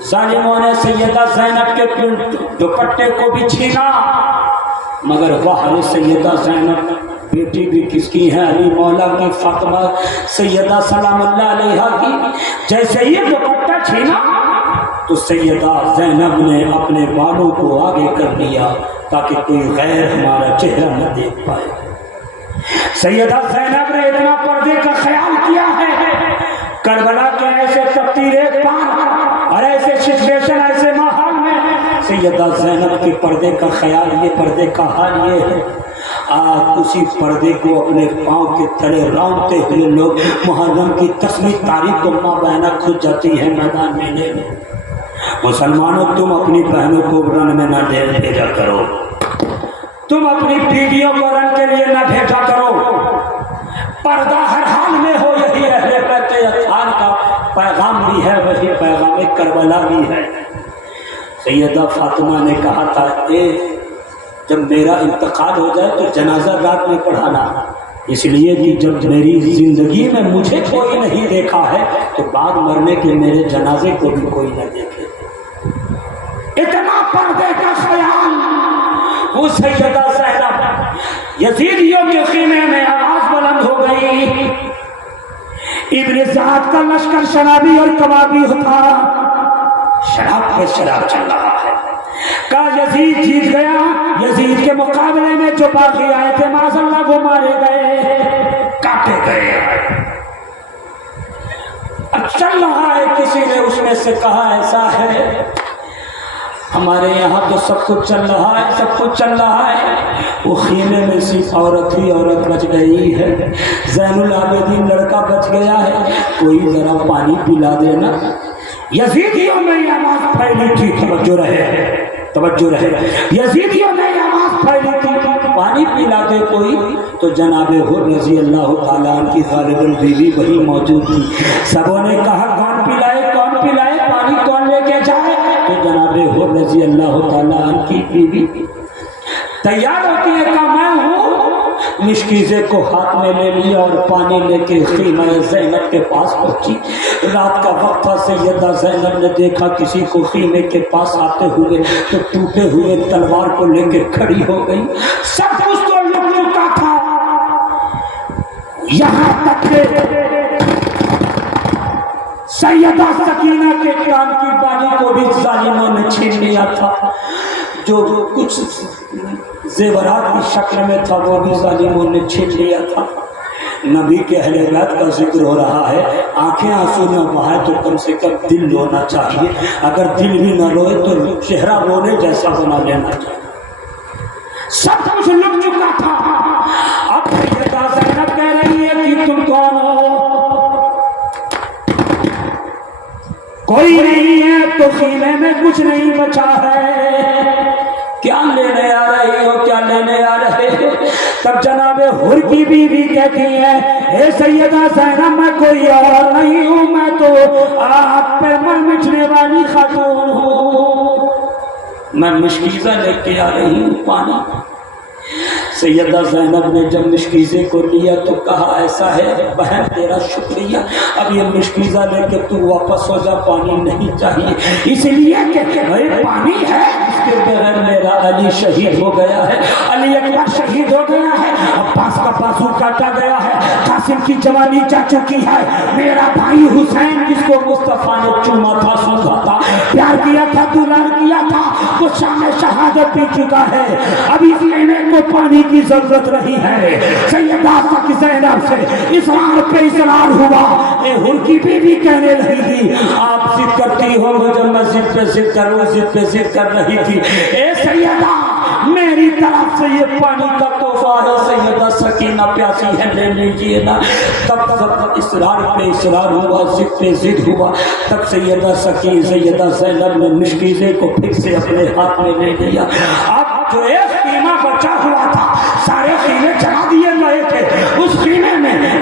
ظالموں نے سیدہ زینب کے دوپٹے کو بھی چھینا، مگر واہ سیدہ زینب بیٹی بھی کس کی ہے؟ علی مولا کی، فاطمہ سیدہ سلام اللہ علیہا کی۔ جیسے ہی دوپٹہ چھینا تو سیدہ زینب نے اپنے بالوں کو آگے کر لیا تاکہ کوئی غیر ہمارا چہرہ نہ دیکھ پائے۔ سیدہ زینب نے اتنا پردے کا خیال کیا ہے، کربلا کے ایسے تبتیرے پان اور ایسے سچویشن، ایسے ماحول میں سیدہ زینب کے پردے کا خیال، یہ پردے کا حال یہ ہے۔ آج اسی پردے کو اپنے پاؤں کے تلے رونتے ہوئے لوگ محرم کی 10ویں تاریخ کو ماں بہنیں کھد جاتی ہے میدان میلے میں۔ مسلمانوں، تم اپنی بہنوں کو رن میں نہ بھیجا کرو، تم اپنی بیویوں کو رن کے لیے نہ بھیجا کرو۔ پردہ ہر حال میں ہو، یہی اہل بیت اطہار کا پیغام بھی ہے، وہی پیغام کربلا بھی ہے۔ سیدہ فاطمہ نے کہا تھا جب میرا انتقال ہو جائے تو جنازہ رات میں پڑھانا، اس لیے کہ جب میری زندگی میں مجھے کوئی نہیں دیکھا ہے تو بعد مرنے کے میرے جنازے کو بھی کوئی نہ دیکھے۔ اتنا پردے کا خیال وہ سیدہ زینب۔ یزیدیوں کے خیمے میں آواز بلند ہو گئی، ابن سعد کا لشکر شرابی اور کبابی ہوتا، شراب پہ شراب چل رہا ہے۔ کہا یزید جیت گیا، یزید کے مقابلے میں جو باقی آئے تھے معاذ اللہ وہ مارے گئے، کاٹے گئے۔ اب چل رہا ہے، کسی نے اس میں سے کہا ایسا ہے ہمارے یہاں تو سب کچھ چل رہا ہے، سب کچھ چل رہا ہے، وہ خیمے میں صرف عورت ہی عورت بچ گئی ہے، زین العابدین لڑکا بچ گیا ہے، کوئی ذرا پانی پلا دینا۔ یزیدیوں میں یہ آواز پھیلی تھی، توجہ رہے توجہ رہے، یزیدیوں میں یہ آواز پھیلی تھی پانی پلا دے کوئی، تو جناب حر رضی اللہ تعالیٰ عنہ کی غالباً بیوی وہی موجود تھی۔ سبوں نے کہا کون پلائے کون پلائے، پانی کون لے کے جائے؟ تو جناب حر رضی اللہ تعالیٰ عنہ کی بیوی تیار ہوتی ہے کہ میں ہوں، مشکیزے کو ہاتھ میں لے لیا اور پانی لے کے خیمہ زینب کے پاس پہنچی۔ رات کا وقت تھا، سیدہ زینب نے دیکھا کسی کو خیمے کے پاس آتے ہوئے تو ٹوٹے ہوئے تلوار کو لے کے کھڑی ہو گئی۔ سب کچھ تو لٹ چکا تھا، یہاں تک کہ سیدہ سکینہ کے کان کی بالی کو بھی ظالموں نے چھین لیا تھا، جو کچھ زیورات کی شکل میں تھا وہ بھی ظالموں نے چھین لیا تھا۔ نبی کے اہل بیت کا ذکر ہو رہا ہے، آنکھیں آنسو نہ بہائے تو کم سے کم دل رونا چاہیے، اگر دل بھی نہ روئے تو چہرہ رونے جیسا بنا لینا چاہیے۔ سب کچھ لٹ چکا تھا، اب سیدہ زینب کہہ رہی ہے کہ تم کون ہو؟ کوئی نہیں ہے تو خیمے میں کچھ نہیں بچا ہے، کیا لینے آ رہی ہو کیا لینے آ رہے ہو؟ تب جناب حر کی بیوی کہتی ہے اے سیدہ زینب میں کوئی اور نہیں ہوں، میں تو آپ پہ مر مچنے والی خاتون ہوں، میں مشکیزہ لے کے آ رہی ہوں پانی۔ سیدہ زینب نے جب مشکیزے کو لیا تو کہا ایسا ہے بہن تیرا شکریہ، اب یہ مشکیزہ لے کے تو واپس ہو جا، پانی نہیں چاہیے، اس لیے کہ بھائی پانی ہے اس کے بغیر میرا علی شہید ہو گیا ہے، علی اکبر شہید ہو گیا ہے، عباس کا بازو کاٹا گیا ہے، قاسم کی جوانی جا چکی ہے، میرا بھائی حسین جس کو مصطفیٰ نے چوما تھا، سوچا تھا، پیار کیا تھا، دلال کیا تھا، وہ شام شہادت پی چکا ہے، اب اس لینے کو پانی کی ضرورت رہی ہے۔ سیدہ زینب سے اسرار پہ اسرار ہوا، اے حر کی بیوی کہنے لگی تھی آپ ضد کرتی ہو، جب میں ضد پہ ضد کروں، ضد پہ ضد کر رہی تھی، اے سیدہ میری طرف سے یہ پانی کا تحفہ ہے، سیدہ سکینہ پیاسی ہے لے لیجیے نا۔ تب تک اسرار پہ اسرار ہوا، ضد پہ ضد ہوا، تب سیدہ زینب نے مشکیزے کو پھر سے اپنے ہاتھ میں لے لیا۔ اب جو ایک خیمہ بچا ہوا تھا، سارے خیمے جلا دیے گئے تھے، اس خیمے میں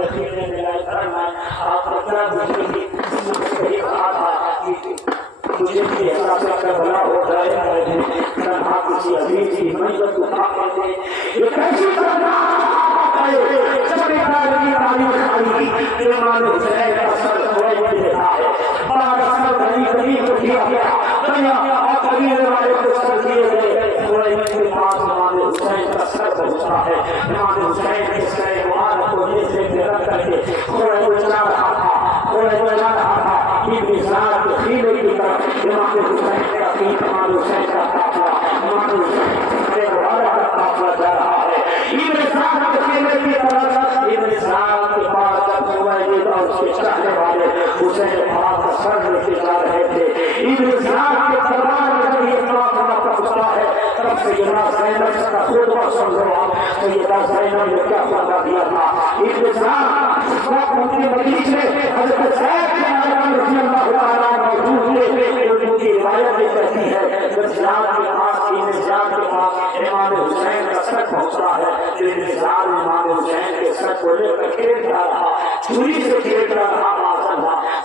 یقین میں ملائی فرمائے. آپ نے کیا مجھے کہا تھا کہ مجھے بھی احساس کرنا ہو جائے تنہا کسی عزیز کی محبت کو پا کے یہ کیسی کرنا جب ایک آدمی ایمان حسین کا سر دھوئے دیتا ہے بڑا سر غریب کو دیا گیا دنیا اور قبیلے والے کو سر دیے گئے تھوڑے کے پاس امام حسین کا سر پہنچا ہے. امام حسین کے سر مبارک کو نیچے کے رکھ کر کے تھوڑے کو چلا رہا تھا تھوڑے کو چلا رہا تھا. ابن سعد کے خیمے کی طرف امام حسین کا عقیق امام حسین کا قافلہ امام حسین کے مبارک کا قافلہ جا رہا ہے. ابن سعد کے خیمے کی طرف ابن سعد کے پاس عبید اور اس کے چاہنے والے حسین پاک کا سر لے کے جا رہے تھے. ابن سعد کے دربار میں جب یہ قافلہ پہنچتا ہے تب سیدنا زینب کا خطبہ سمجھو آپ. سیدنا زینب نے کیا خطبہ دیا تھا. ابن سعد اس وقت اپنے مجلس میں حضرت زید کے رضی اللہ تعالیٰ موجود ہے. ان کی روایت یہ کہتی ہے جب زیاد کے پاس زیاد کے پاس امام حسین کا سر پہنچتا ہے تو انتظار امام حسین کے سر کو لے کر کھیلتا رہا چھری سے کھیلتا رہا.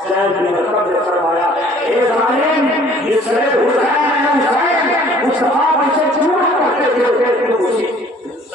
زید نے قبر فرمایا اے ظالم یہ سید حسین مصطفیٰ سے جھوٹ کرتے تھے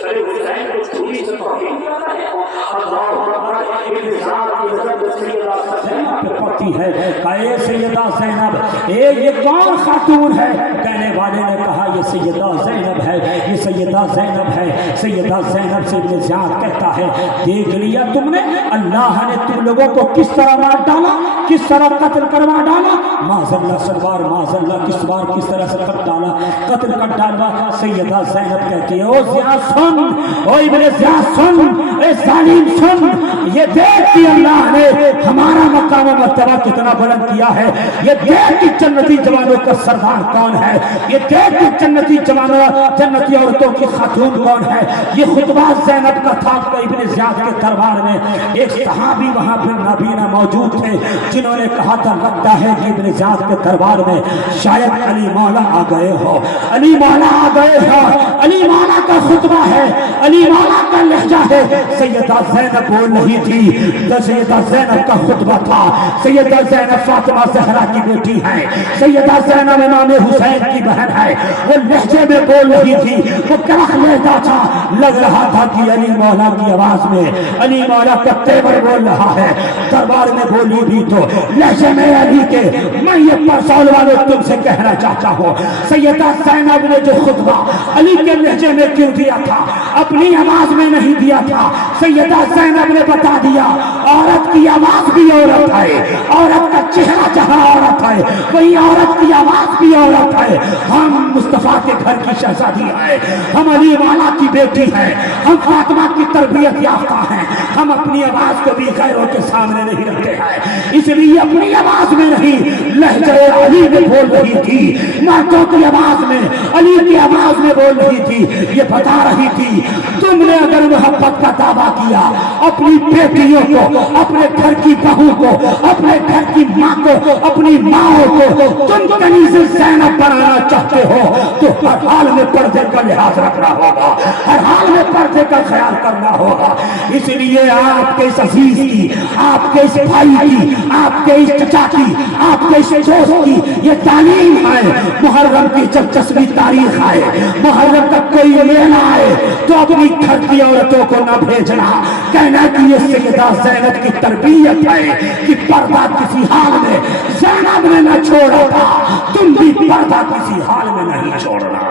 سید حسین کو چھری سے توہین کرتا ہے. اللہ اکبر. انتظار کی نظر پڑتی ہے کہ سیدہ زینب یہ کون خاتون ہے. کہنے والے نے کہا یہ سیدہ زینب ہے یہ سیدہ زینب ہے. سیدہ زینب سے ابن زیاد کہتا ہے دیکھ لیا تم نے اللہ نے تم لوگوں کو کس طرح مار ڈالا کس طرح قتل کروا ڈالا. معاذ اللہ سرکار معاذ اللہ کس بار کس طرح سے کر ڈالا قتل کر ڈالا. سیدہ زینب کہتی ہے او زیاد سن او ابن زیاد سن اے ظالم سن یہ دیکھ کہ اللہ نے ہمارا مقام و مرتبہ کتنا بلند کیا ہے. یہ دیکھ کہ جنتی جوانوں کا سردار کون ہے. یہ دیکھ کہ جنتی جوانوں جنتی عورتوں کی خاتون کون ہے. یہ خطبہ زینب کا تھا. ابن زیاد کے دربار میں ایک صحابی وہاں پہ نابینا موجود تھے جنہوں نے کہا تھا لگتا ہے کہ ابن زیاد کے دربار میں شاید علی مولا آ گئے ہو علی مولا آ گئے ہو. علی مولا کا خطبہ ہے علی مولا کا لہجہ ہے. سیدہ زینب بول رہی تھی تو سیدہ زینب کا خطبہ تھا. سیدہ زینب فاطمہ زہرا کی بیٹی ہے. سیدہ زینب امام حسین کی بہن ہے. وہ لہجے میں بول رہی تھی وہ کڑک لہجہ تھا. لگ رہا تھا کہ علی مولا کی آواز میں علی مولا کا تیور بول رہا ہے. دربار میں بولی بھی تو لہجے میں علی کے میں یہ پرسول والے تم سے کہنا چاہتا ہوں. سیدہ زینب نے جو خطبہ علی کے لہجے میں کیوں دیا تھا اپنی آواز میں نہیں دیا تھا. سیدہ زینب نے بتا دیا عورت کی آواز بھی عورت ہے عورت کا چہرہ جہاں عورت ہے وہی عورت کی آواز بھی عورت ہے. ہم مصطفیٰ کے گھر کی شہزادی ہے ہم علی والا کی بیٹی ہے ہم فاطمہ کی تربیت یافتہ ہیں. ہم اپنی آواز کو بھی غیروں کے سامنے نہیں رکھتے ہیں اس لیے اپنی آواز میں نہیں لہجہ علی میں بول رہی تھی. مردوں کی آواز میں علی کی آواز میں بول رہی تھی. یہ بتا رہی تھی تم نے اگر محبت کا دعویٰ کیا اپنی بیٹیوں کو اپنے گھر کی بہو کو اپنے گھر کی ماں کو اپنی ماں کو تم کنیز زینب بنانا چاہتے ہو تو ہر حال میں پردے کا لحاظ رکھنا ہوگا ہر حال میں پردے کا خیال کرنا ہوگا. اس لیے آپ کے اس عزیز کی آپ کے اس بھائی کی آپ کے اس چچا کی آپ کے اس دوست کی یہ تعلیم ہے. محرم کی جب 10ویں تاریخ آئے محرم تک کوئی میلہ آئے تو اپنی گھر کی عورتوں کو نہ بھیجنا. کہنا کہ یہ سیدہ زینب کی تربیت ہے کہ پردہ کسی حال میں زینب نے نہ چھوڑا تھا تم بھی پردہ کسی حال میں نہیں چھوڑنا.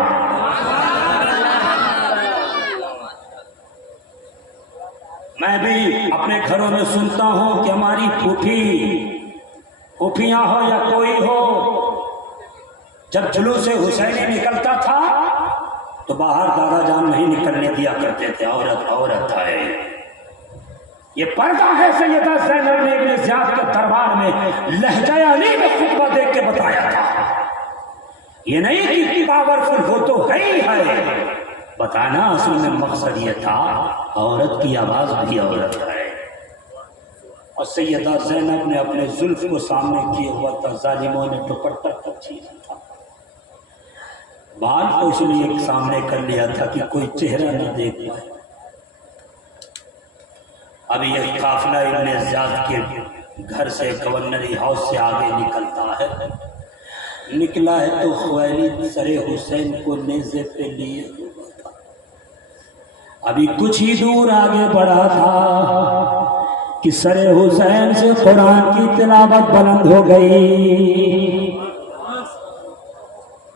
میں بھی اپنے گھروں میں سنتا ہوں کہ ہماری پھوپھیاں ہو یا کوئی ہو جب جلوس حسینی نکلتا تھا تو باہر دادا جان نہیں نکلنے دیا کرتے تھے. عورت ہے یہ پردہ ہے. سیدہ زینب نے ابن زیاد کے دربار میں لہجہ علی میں خطبہ دیکھ کے بتایا تھا. یہ نہیں کہ پاورفل ہو تو ہی ہے بتانا اصل میں مقصد یہ تھا عورت کی آواز بھی عورت ہے. اور سیدہ زینب نے اپنے زلف کو سامنے کیے ہوا تھا. ظالموں نے دوپٹہ چھینا تھا بال کو اس لیے سامنے کر لیا تھا کہ کوئی چہرہ نہ دیکھ پائے. اب یہ قافلہ ابن زیاد کے گھر سے گورنری ہاؤس سے آگے نکلتا ہے. نکلا ہے تو خویلد سر حسین کو نیزے پہ لیے ہوا تھا. ابھی کچھ ہی دور آگے بڑھا تھا کہ سر حسین سے قرآن کی تلاوت بلند ہو گئی.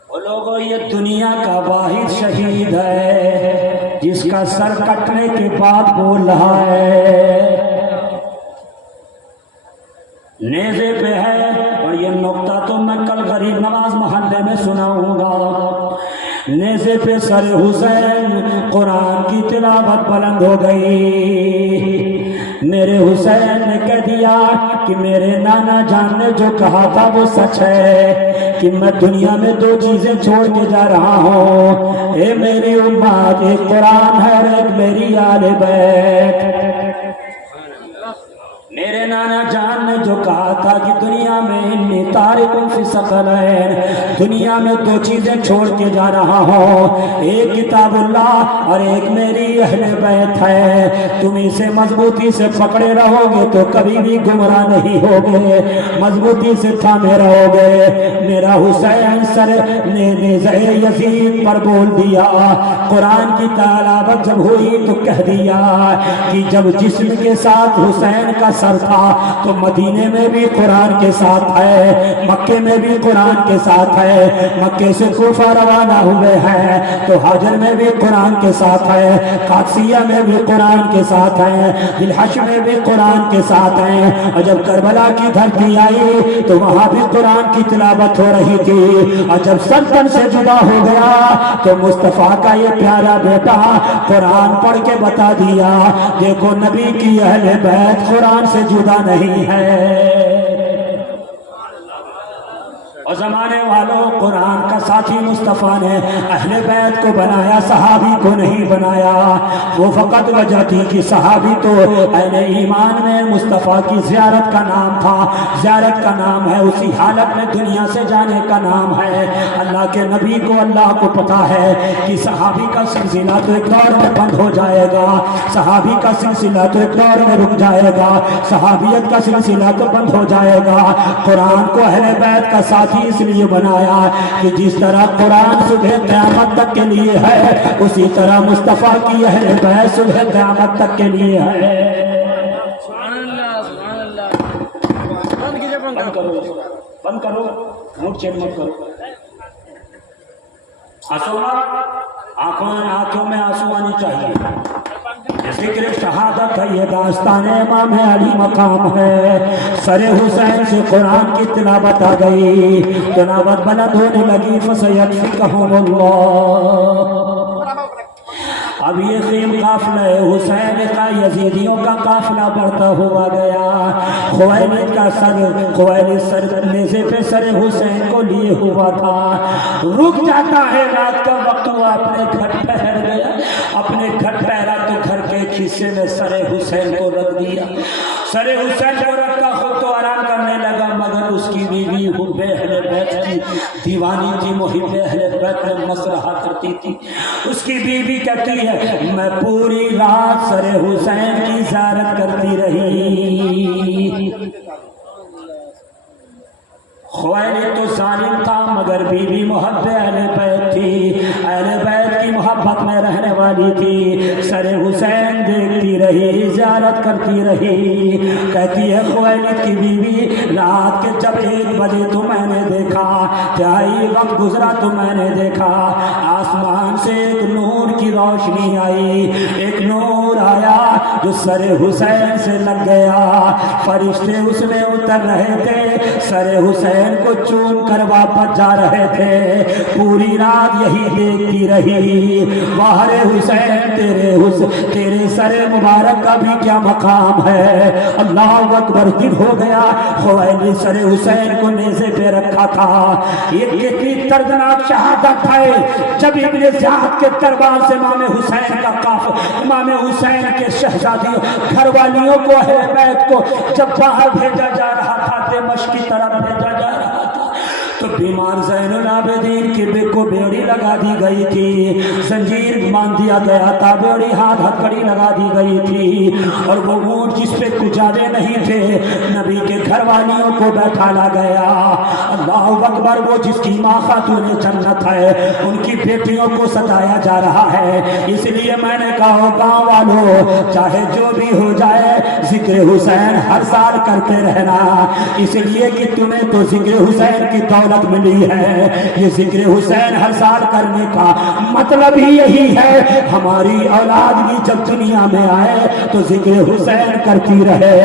وہ لوگوں یہ دنیا کا واحد شہید ہے جس کا سر کٹنے کے بعد بول رہا ہے نیزے پہ ہے. اور یہ نقطہ تو میں کل غریب نواز محلے میں سناؤں گا. نیزے پہ سر حسین قرآن کی تلاوت بلند ہو گئی. میرے حسین نے کہہ دیا کہ میرے نانا جان نے جو کہا تھا وہ سچ ہے کہ میں دنیا میں 2 چیزیں چھوڑ کے جا رہا ہوں. اے میری امت، ایک قرآن ہے اور ایک میری آل بیت. میرے نانا جان نے جو کہا تھا کہ دنیا میں انی تارک فی ثقلین، دنیا میں 2 چیزیں چھوڑ کے جا رہا ہوں، ایک کتاب اللہ اور ایک میری اہل بیت ہے. تم اسے مضبوطی سے پکڑے رہو گے تو کبھی بھی گمراہ نہیں ہوگے، مضبوطی سے تھامے رہو گے. میرا حسین سر نے یزید پر بول دیا. قرآن کی تلاوت جب ہوئی تو کہہ دیا کہ جب جسم کے ساتھ حسین کا سر تھا تو مدینے میں بھی قرآن کے ساتھ ہے، مکے میں بھی قرآن کے ساتھ ہے. مکے سے کوفہ روانہ ہوئے ہیں تو حاجر میں بھی قرآن کے ساتھ ہے، قادسیہ میں بھی قرآن کے ساتھ ہے، دلحش میں بھی قرآن کے ساتھ ہیں. اور جب کربلا کی دھرتی آئی تو وہاں بھی قرآن کی تلاوت ہو رہی تھی. اور جب سلطن سے جدا ہو گیا تو مصطفیٰ کا یہ پیارا بیٹا قرآن پڑھ کے بتا دیا دیکھو نبی کی اہل بیت قرآن سے جدا نہیں ہے. اور زمانے والوں قرآن کا ساتھی مصطفیٰ نے اہل بیت کو بنایا، صحابی کو نہیں بنایا. وہ فقط وجہ تھی کہ صحابی تو اہل ایمان میں مصطفیٰ کی زیارت کا نام تھا، زیارت کا نام ہے، اسی حالت میں دنیا سے جانے کا نام ہے. اللہ کے نبی کو اللہ کو پتا ہے کہ صحابی کا سلسلہ تو ایک دور میں بند ہو جائے گا، صحابی کا سلسلہ تو ایک دور میں رک جائے گا، صحابیت کا سلسلہ تو بند ہو جائے گا. قرآن کو اہل بیت کا ساتھی اس لیے بنایا کہ جس طرح قرآن صبح قیامت تک کے لیے ہے اسی طرح مصطفیٰ کی اہل بیت صبح قیامت تک کے لیے ہے. بند کرو موڈ چینج مت کرو. آنکھوں میں آنسو آنی چاہیے. ذکر شہادت ہے، یہ داستان امام علی مقام ہے. سر حسین سے قرآن کی تلاوت آ گئی، تلاوت بلند ہونے لگی. فسیکفیکہم اللہ. اب یہ خیم قافلہ حسین کا یزیدیوں کا قافلہ بڑھتا ہوا گیا. خویلد سر نیزے پہ سر حسین کو لیے ہوا تھا. رک جاتا ہے رات کا وقت، وہ اپنے گھر ٹھہر گیا. اپنے گھر ٹھہرا تو گھر کے حصے میں سر حسین کو رکھ دیا. سر حسین کو رکھا خود تو آرام کرنے لگا، مگر اس کی بیوی حب اہل بیت کی دیوانی تھی، محب اہل بیت میں مست رہا کرتی تھی. اس کی بیوی کہتی ہے میں پوری رات سر حسین کی زیارت کرتی رہی. خویلد تو ظالم تھا مگر بیوی محب اہل بیت تھی، اہل بیت کی محبت میں رہنے والی تھی. سر حسین دیکھتی رہی، زیارت کرتی رہی. کہتی ہے خویلد کی بیوی رات کے جب 1 بجے تو میں نے دیکھا، تہائی وقت گزرا تو میں نے دیکھا آسمان سے ایک نور کی روشنی آئی، ایک نور آیا جو سر حسین سے لگ گیا. فرشتے اس میں اتر رہے تھے، سر حسین کو چون کر واپس جا رہے تھے. پوری رات یہی دیکھتی رہی. باہر حسین تیرے سر مبارک کا بھی کیا مقام ہے. اللہ اکبر. دن ہو گیا. خویلد سر حسین کو نیزے پہ رکھا تھا. یہ کتنی دردناک شہادت ہے جب ابن زیاد کے دربار سے امام حسین کا قافلہ، امام حسین کے شہزادیوں گھر والیوں کو اہل بیت کو جب باہر بھیجا جا رہا تھا، دمشق کی طرف بھیجا جا رہا تھا، تو بیمار زین العابدین کی بے کو بیڑی لگا دی گئی تھی، زنجیر باندھ دیا گیا تھا، بیڑی ہاتھ ہتھکڑی لگا دی گئی تھی، اور وہ اونٹ جس پہ کچالے نہیں تھے نبی کے گھر والیوں کو بیٹھالا گیا۔ اللہ اکبر، وہ جس کی ماں خاتون جنت ہے ان کی بیٹیوں کو ستایا جا رہا ہے۔ اس لیے میں نے کہا گاؤں والوں چاہے جو بھی ہو جائے ذکر حسین ہر سال کرتے رہنا، اس لیے کہ تمہیں تو ذکر حسین کی دولت ملی ہے۔ یہ ذکر حسین ہر سال کرنے کا مطلب ہی یہی ہے ہماری اولاد بھی جب دنیا میں آئے تو ذکر حسین کرتی رہے،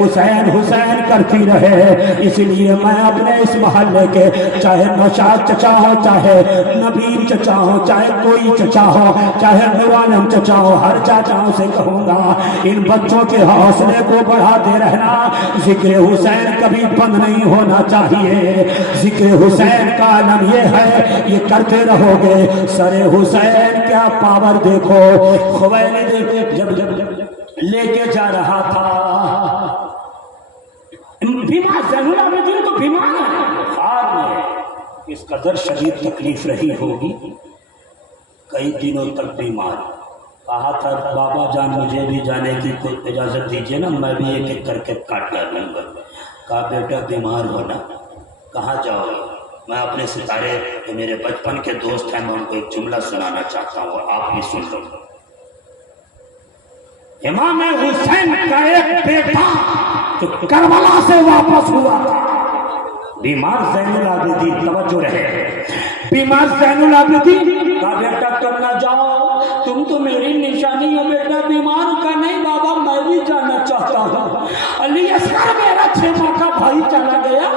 حسین حسین کرتی رہے۔ اس لیے میں اپنے اس محلے کے چاہے نوشاد چچا ہو، چاہے نبیل چچا ہو، چاہے کوئی چچا ہو، چاہے نورانم چچا ہو، ہر چاچاؤں سے کہوں گا ان بچوں کے حوصلے کو بڑھاتے رہنا، ذکر حسین کبھی بند نہیں ہونا چاہیے۔ ذکر حسین کا عالم یہ ہے، یہ کرتے رہو گے۔ سر حسین کیا پاور دیکھو، خویلد جب لے کے جا رہا تھا، بیمار زین العابدین تو بیمار ہے، بخار میں اس قدر شدید تکلیف رہی ہوگی، کئی دنوں تک بیمار۔ کہا تھا بابا جان مجھے بھی جانے کی کوئی اجازت دیجیے نا، میں بھی ایک ایک کر کے کاٹ کر لوں گا۔ کہا بیٹا بیمار ہونا کہاں جاؤ گے؟ میں اپنے ستارے جو میرے بچپن کے دوست ہیں میں ان کو ایک جملہ سنانا چاہتا ہوں اور آپ بھی سن لو۔ امام حسین کا ایک بیٹا جو کربلا سے واپس ہوا تھا، بیمار زین العابدین، توجہ رہے، بیمار زین العابدین کا بیٹا تم نہ جاؤ، تم تو میری نشانی ہو بیٹا، بیمار کا نہیں بابا میں بھی جانا چاہتا ہوں۔ علی اصغر میرا 6 ماہ کا بھائی چلا گیا،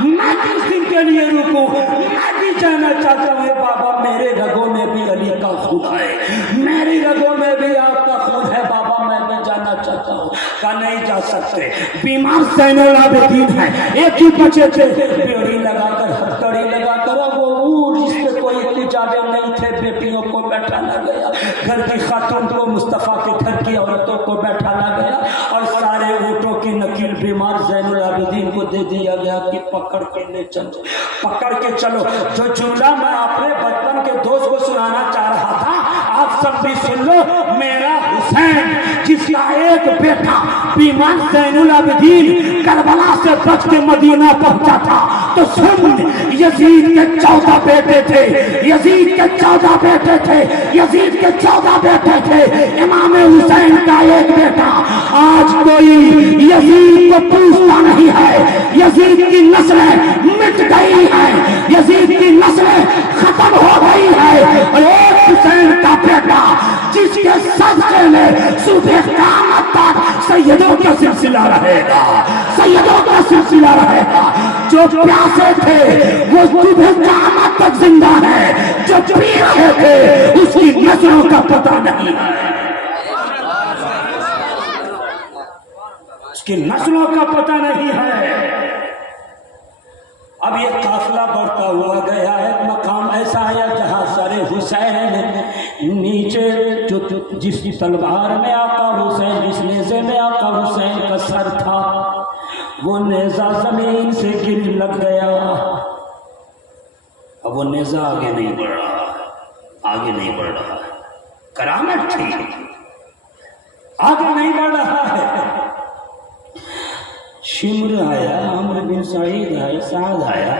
میں کس دن کے لیے رکوں، میں بھی جانا چاہتا ہوں۔ بابا میرے رگوں میں بھی علی کا خون ہے، میری رگوں میں بھی آپ کا خون ہے بابا، میں بھی جانا چاہتا ہوں۔ کہا نہیں جا سکتے، بیمار زین العابدین ہے، ایک ہی بچے تھے، بیڑی لگا کر ہتھکڑی لگا کر وہ اونٹ جس پہ کوئی کچالے نہیں تھے بیٹیوں کو بیٹھانا گیا، گھر کی خاتون کو، مصطفیٰ کے گھر کی عورتوں کو بیٹھانا گیا، اور سارے اونٹوں کی نکیل بیمار زین العابدین کو دے دیا گیا کہ پکڑ کے لے چلو، پکڑ کے چلو۔ جو جملہ میں اپنے بچپن کے دوست کو سنانا چاہ رہا تھا آپ سب بھی سن لو۔ میرا حسین جس کا ایک بیٹا بیمار زین العابدین کربلا سے بچ کے مدینہ پہنچا تھا، تو سن یزید کے 14 بیٹے تھے، یزید کے 14 بیٹے تھے، یزید کے 14 بیٹے تھے، امام حسین کا ایک بیٹا۔ آج کوئی یزید کو پوچھتا نہیں ہے، یزید کی نسلیں مٹ گئی ہیں، یزید کی نسلیں ختم ہو گئی ہے، اور ایک حسین کا بیٹا جس کے صدقے میں صبح قیامت تک سیدوں کا سلسلہ رہے گا، سیدوں کا سلسلہ رہے گا۔ جو پیاسے تھے وہ صبح قیامت تک زندہ ہے، جو پی رہے تھے اس کی نسلوں کا پتہ نہیں ہے، اس کی نسلوں کا پتہ نہیں ہے۔ اب یہ قافلہ بڑھتا ہوا گیا ہے، مقام ایسا ہے جہاں سر حسین نیچے جس تلوار میں آقا حسین، جس نیزے میں آقا حسین کا سر تھا، وہ نیزہ زمین سے گر لگ گیا۔ اب وہ نیزہ آگے نہیں بڑھ رہا ہے، آگے نہیں بڑھ رہا ہے، کرامت تھی، آگے نہیں بڑھ رہا ہے۔ شمر آیا، عمرو بن سعید آیا، سعد آیا،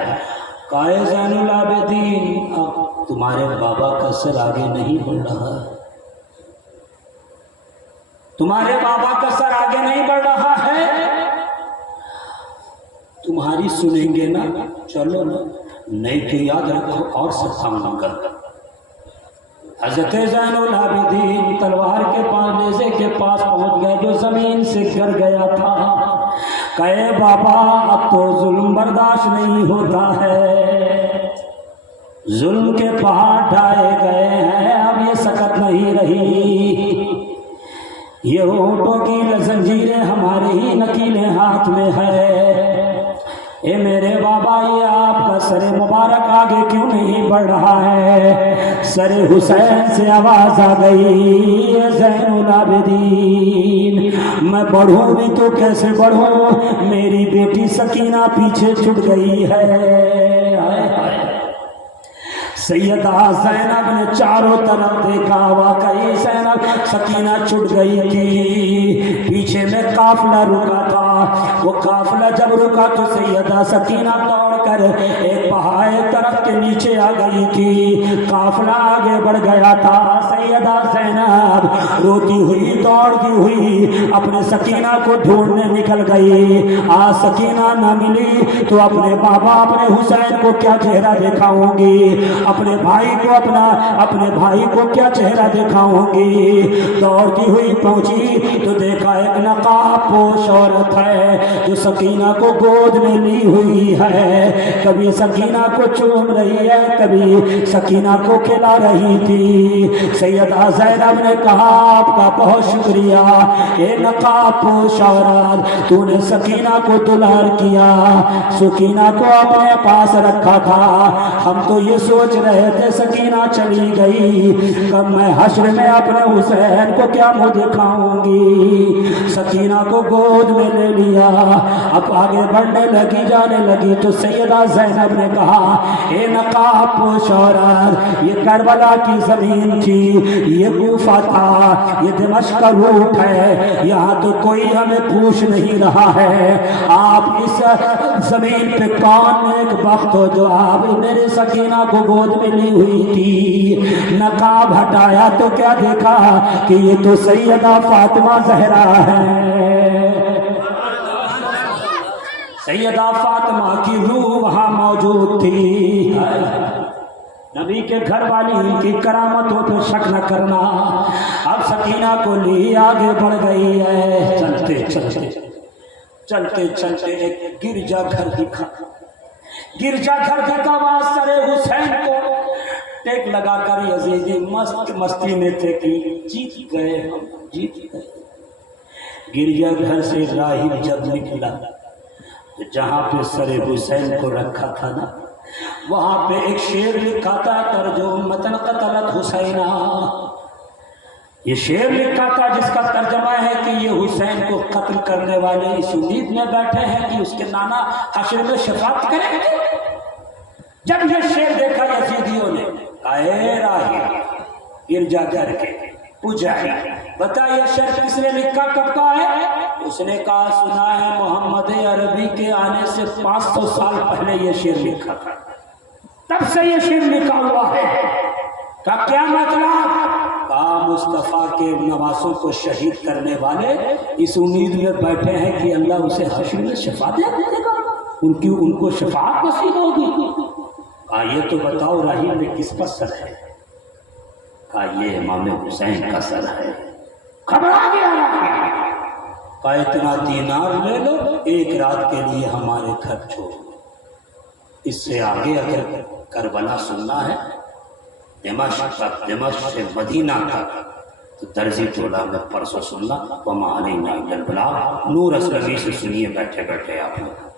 کہا زین العابدین اب تمہارے بابا کا سر آگے نہیں بڑھ رہا، تمہارے بابا کا سر آگے نہیں بڑھ رہا ہے، تمہاری سنیں گے نا، چلو نا، نہیں کہ یاد رکھو اور ستاؤں گا۔ حضرت زین العابدین تلوار کے پاس، نیزے کے پاس پہنچ گئے جو زمین سے گر گیا تھا۔ کہے بابا اب تو ظلم برداشت نہیں ہوتا ہے، ظلم کے پہاڑ ڈھائے گئے ہیں، اب یہ سکت نہیں رہی، یہ اونٹوں کی زنجیریں ہمارے ہی نکیلیں ہاتھ میں ہے۔ اے میرے بابا یہ آپ کا سر مبارک آگے کیوں نہیں بڑھ رہا ہے؟ سر حسین سے آواز آ گئی، اے زین العابدین میں بڑھوں بھی تو کیسے بڑھوں، میری بیٹی سکینہ پیچھے چھٹ گئی ہے۔ سیدہ زینب نے چاروں طرف دیکھا، واقعی زینب سکینہ چھٹ گئی تھی، پیچھے میں قافلہ رکا تھا، وہ قافلہ جب رکا تو سیدہ سکینہ دوڑ کر ایک پہاڑ طرف کے نیچے آ گئی تھی، قافلہ آگے بڑھ گیا تھا، سیدہ زینب روتی ہوئی دوڑتی ہوئی اپنے سکینہ کو ڈھونڈنے نکل گئی، آج سکینہ نہ ملی تو اپنے بابا اپنے حسین کو کیا چہرہ دکھاؤں گی، اپنے بھائی کو کیا چہرہ دکھاؤں گی، دوڑتی ہوئی پہنچی تو دیکھا ایک نقاب پوش عورت ہے جو سکینہ کو گود میں لی ہوئی ہے، کبھی سکینہ کو چوم رہی ہے، کبھی سکینہ کو کھلا رہی تھی۔ سیدہ زینب نے کہا آپ کا بہت شکریہ اے نقاب پوش عورت، تو نے سکینہ کو دلار کیا، سکینہ کو اپنے پاس رکھا تھا، ہم تو یہ سوچ رہے تھے سکینہ چلی گئی، کب میں حشر میں اپنے حسین کو کیا منہ دکھاؤں گی۔ سکینہ کو گود میں لے لیا، اب آگے بڑھنے لگی جانے لگی تو سیدہ زینب نے کہا اے نقاب پوش عورت، یہ کربلا کی زمین تھی، یہ کوفہ تھا، یہ دمشق کا روٹ ہے، یہاں تو کوئی ہمیں پوچھ نہیں رہا ہے، آپ اس زمین پہ کون ایک وقت ہو جو آپ میرے سکینہ کو گود میں لی ہوئی تھی۔ نقاب ہٹایا تو کیا دیکھا کہ یہ تو سیدہ فاطمہ زہرا ہے، سیدہ فاطمہ کی روح وہاں موجود تھی۔ نبی کے گھر والی کی کرامتوں پہ شک نہ کرنا۔ اب سکینہ کو لی آگے بڑھ گئی ہے، چلتے چلتے ایک گرجا گھر دکھا، گرجا گھر دکھا، وہاں سر حسین کو ٹیک لگا کر یزیدی مستی میں تھے کہ جیت گئے ہم، جیت گئے۔ گرجا گھر سے راہب جب نکلا جہاں پہ سر حسین کو رکھا تھا نا، وہاں پہ ایک شعر لکھا تھا ترجمۃ قتلت حسینہ، یہ شعر لکھا تھا جس کا ترجمہ ہے کہ یہ حسین کو قتل کرنے والے اس امید میں بیٹھے ہیں کہ اس کے نانا حشر میں شفاعت کریں گے۔ جب یہ شعر دیکھا یزیدیوں نے، اے راہب گرجا گھر کے پجاری، بتا یہ شعر کس نے لکھا، کب کا ہے؟ اس نے کہا سنا ہے محمد عربی کے آنے سے 500 سال پہلے یہ شعر لکھا تھا، تب سے یہ شعر لکھا ہوا ہے۔ کا کیا مطلب؟ کہا مصطفیٰ کے نواسوں کو شہید کرنے والے اس امید میں بیٹھے ہیں کہ اللہ اسے حشر میں شفاعت دے گا، ان کو شفاعت نصیب ہوگی۔ کہا یہ تو بتاؤ راہب میں کس کا سر ہے؟ کہا یہ امام حسین کا سر ہے۔ خبر آ گیا، کہا اتنا دینار لے لو، ایک رات کے لیے ہمارے گھر چھوڑ، اس سے آگے اگر کربلا سننا ہے دمشق تک، دمشق سے مدینہ تک، تو درزی ٹولہ میں پرسوں سننا، وما علینا الا البلاغ، نور اسلمی سے سنیے بیٹھے بیٹھے آپ لوگ۔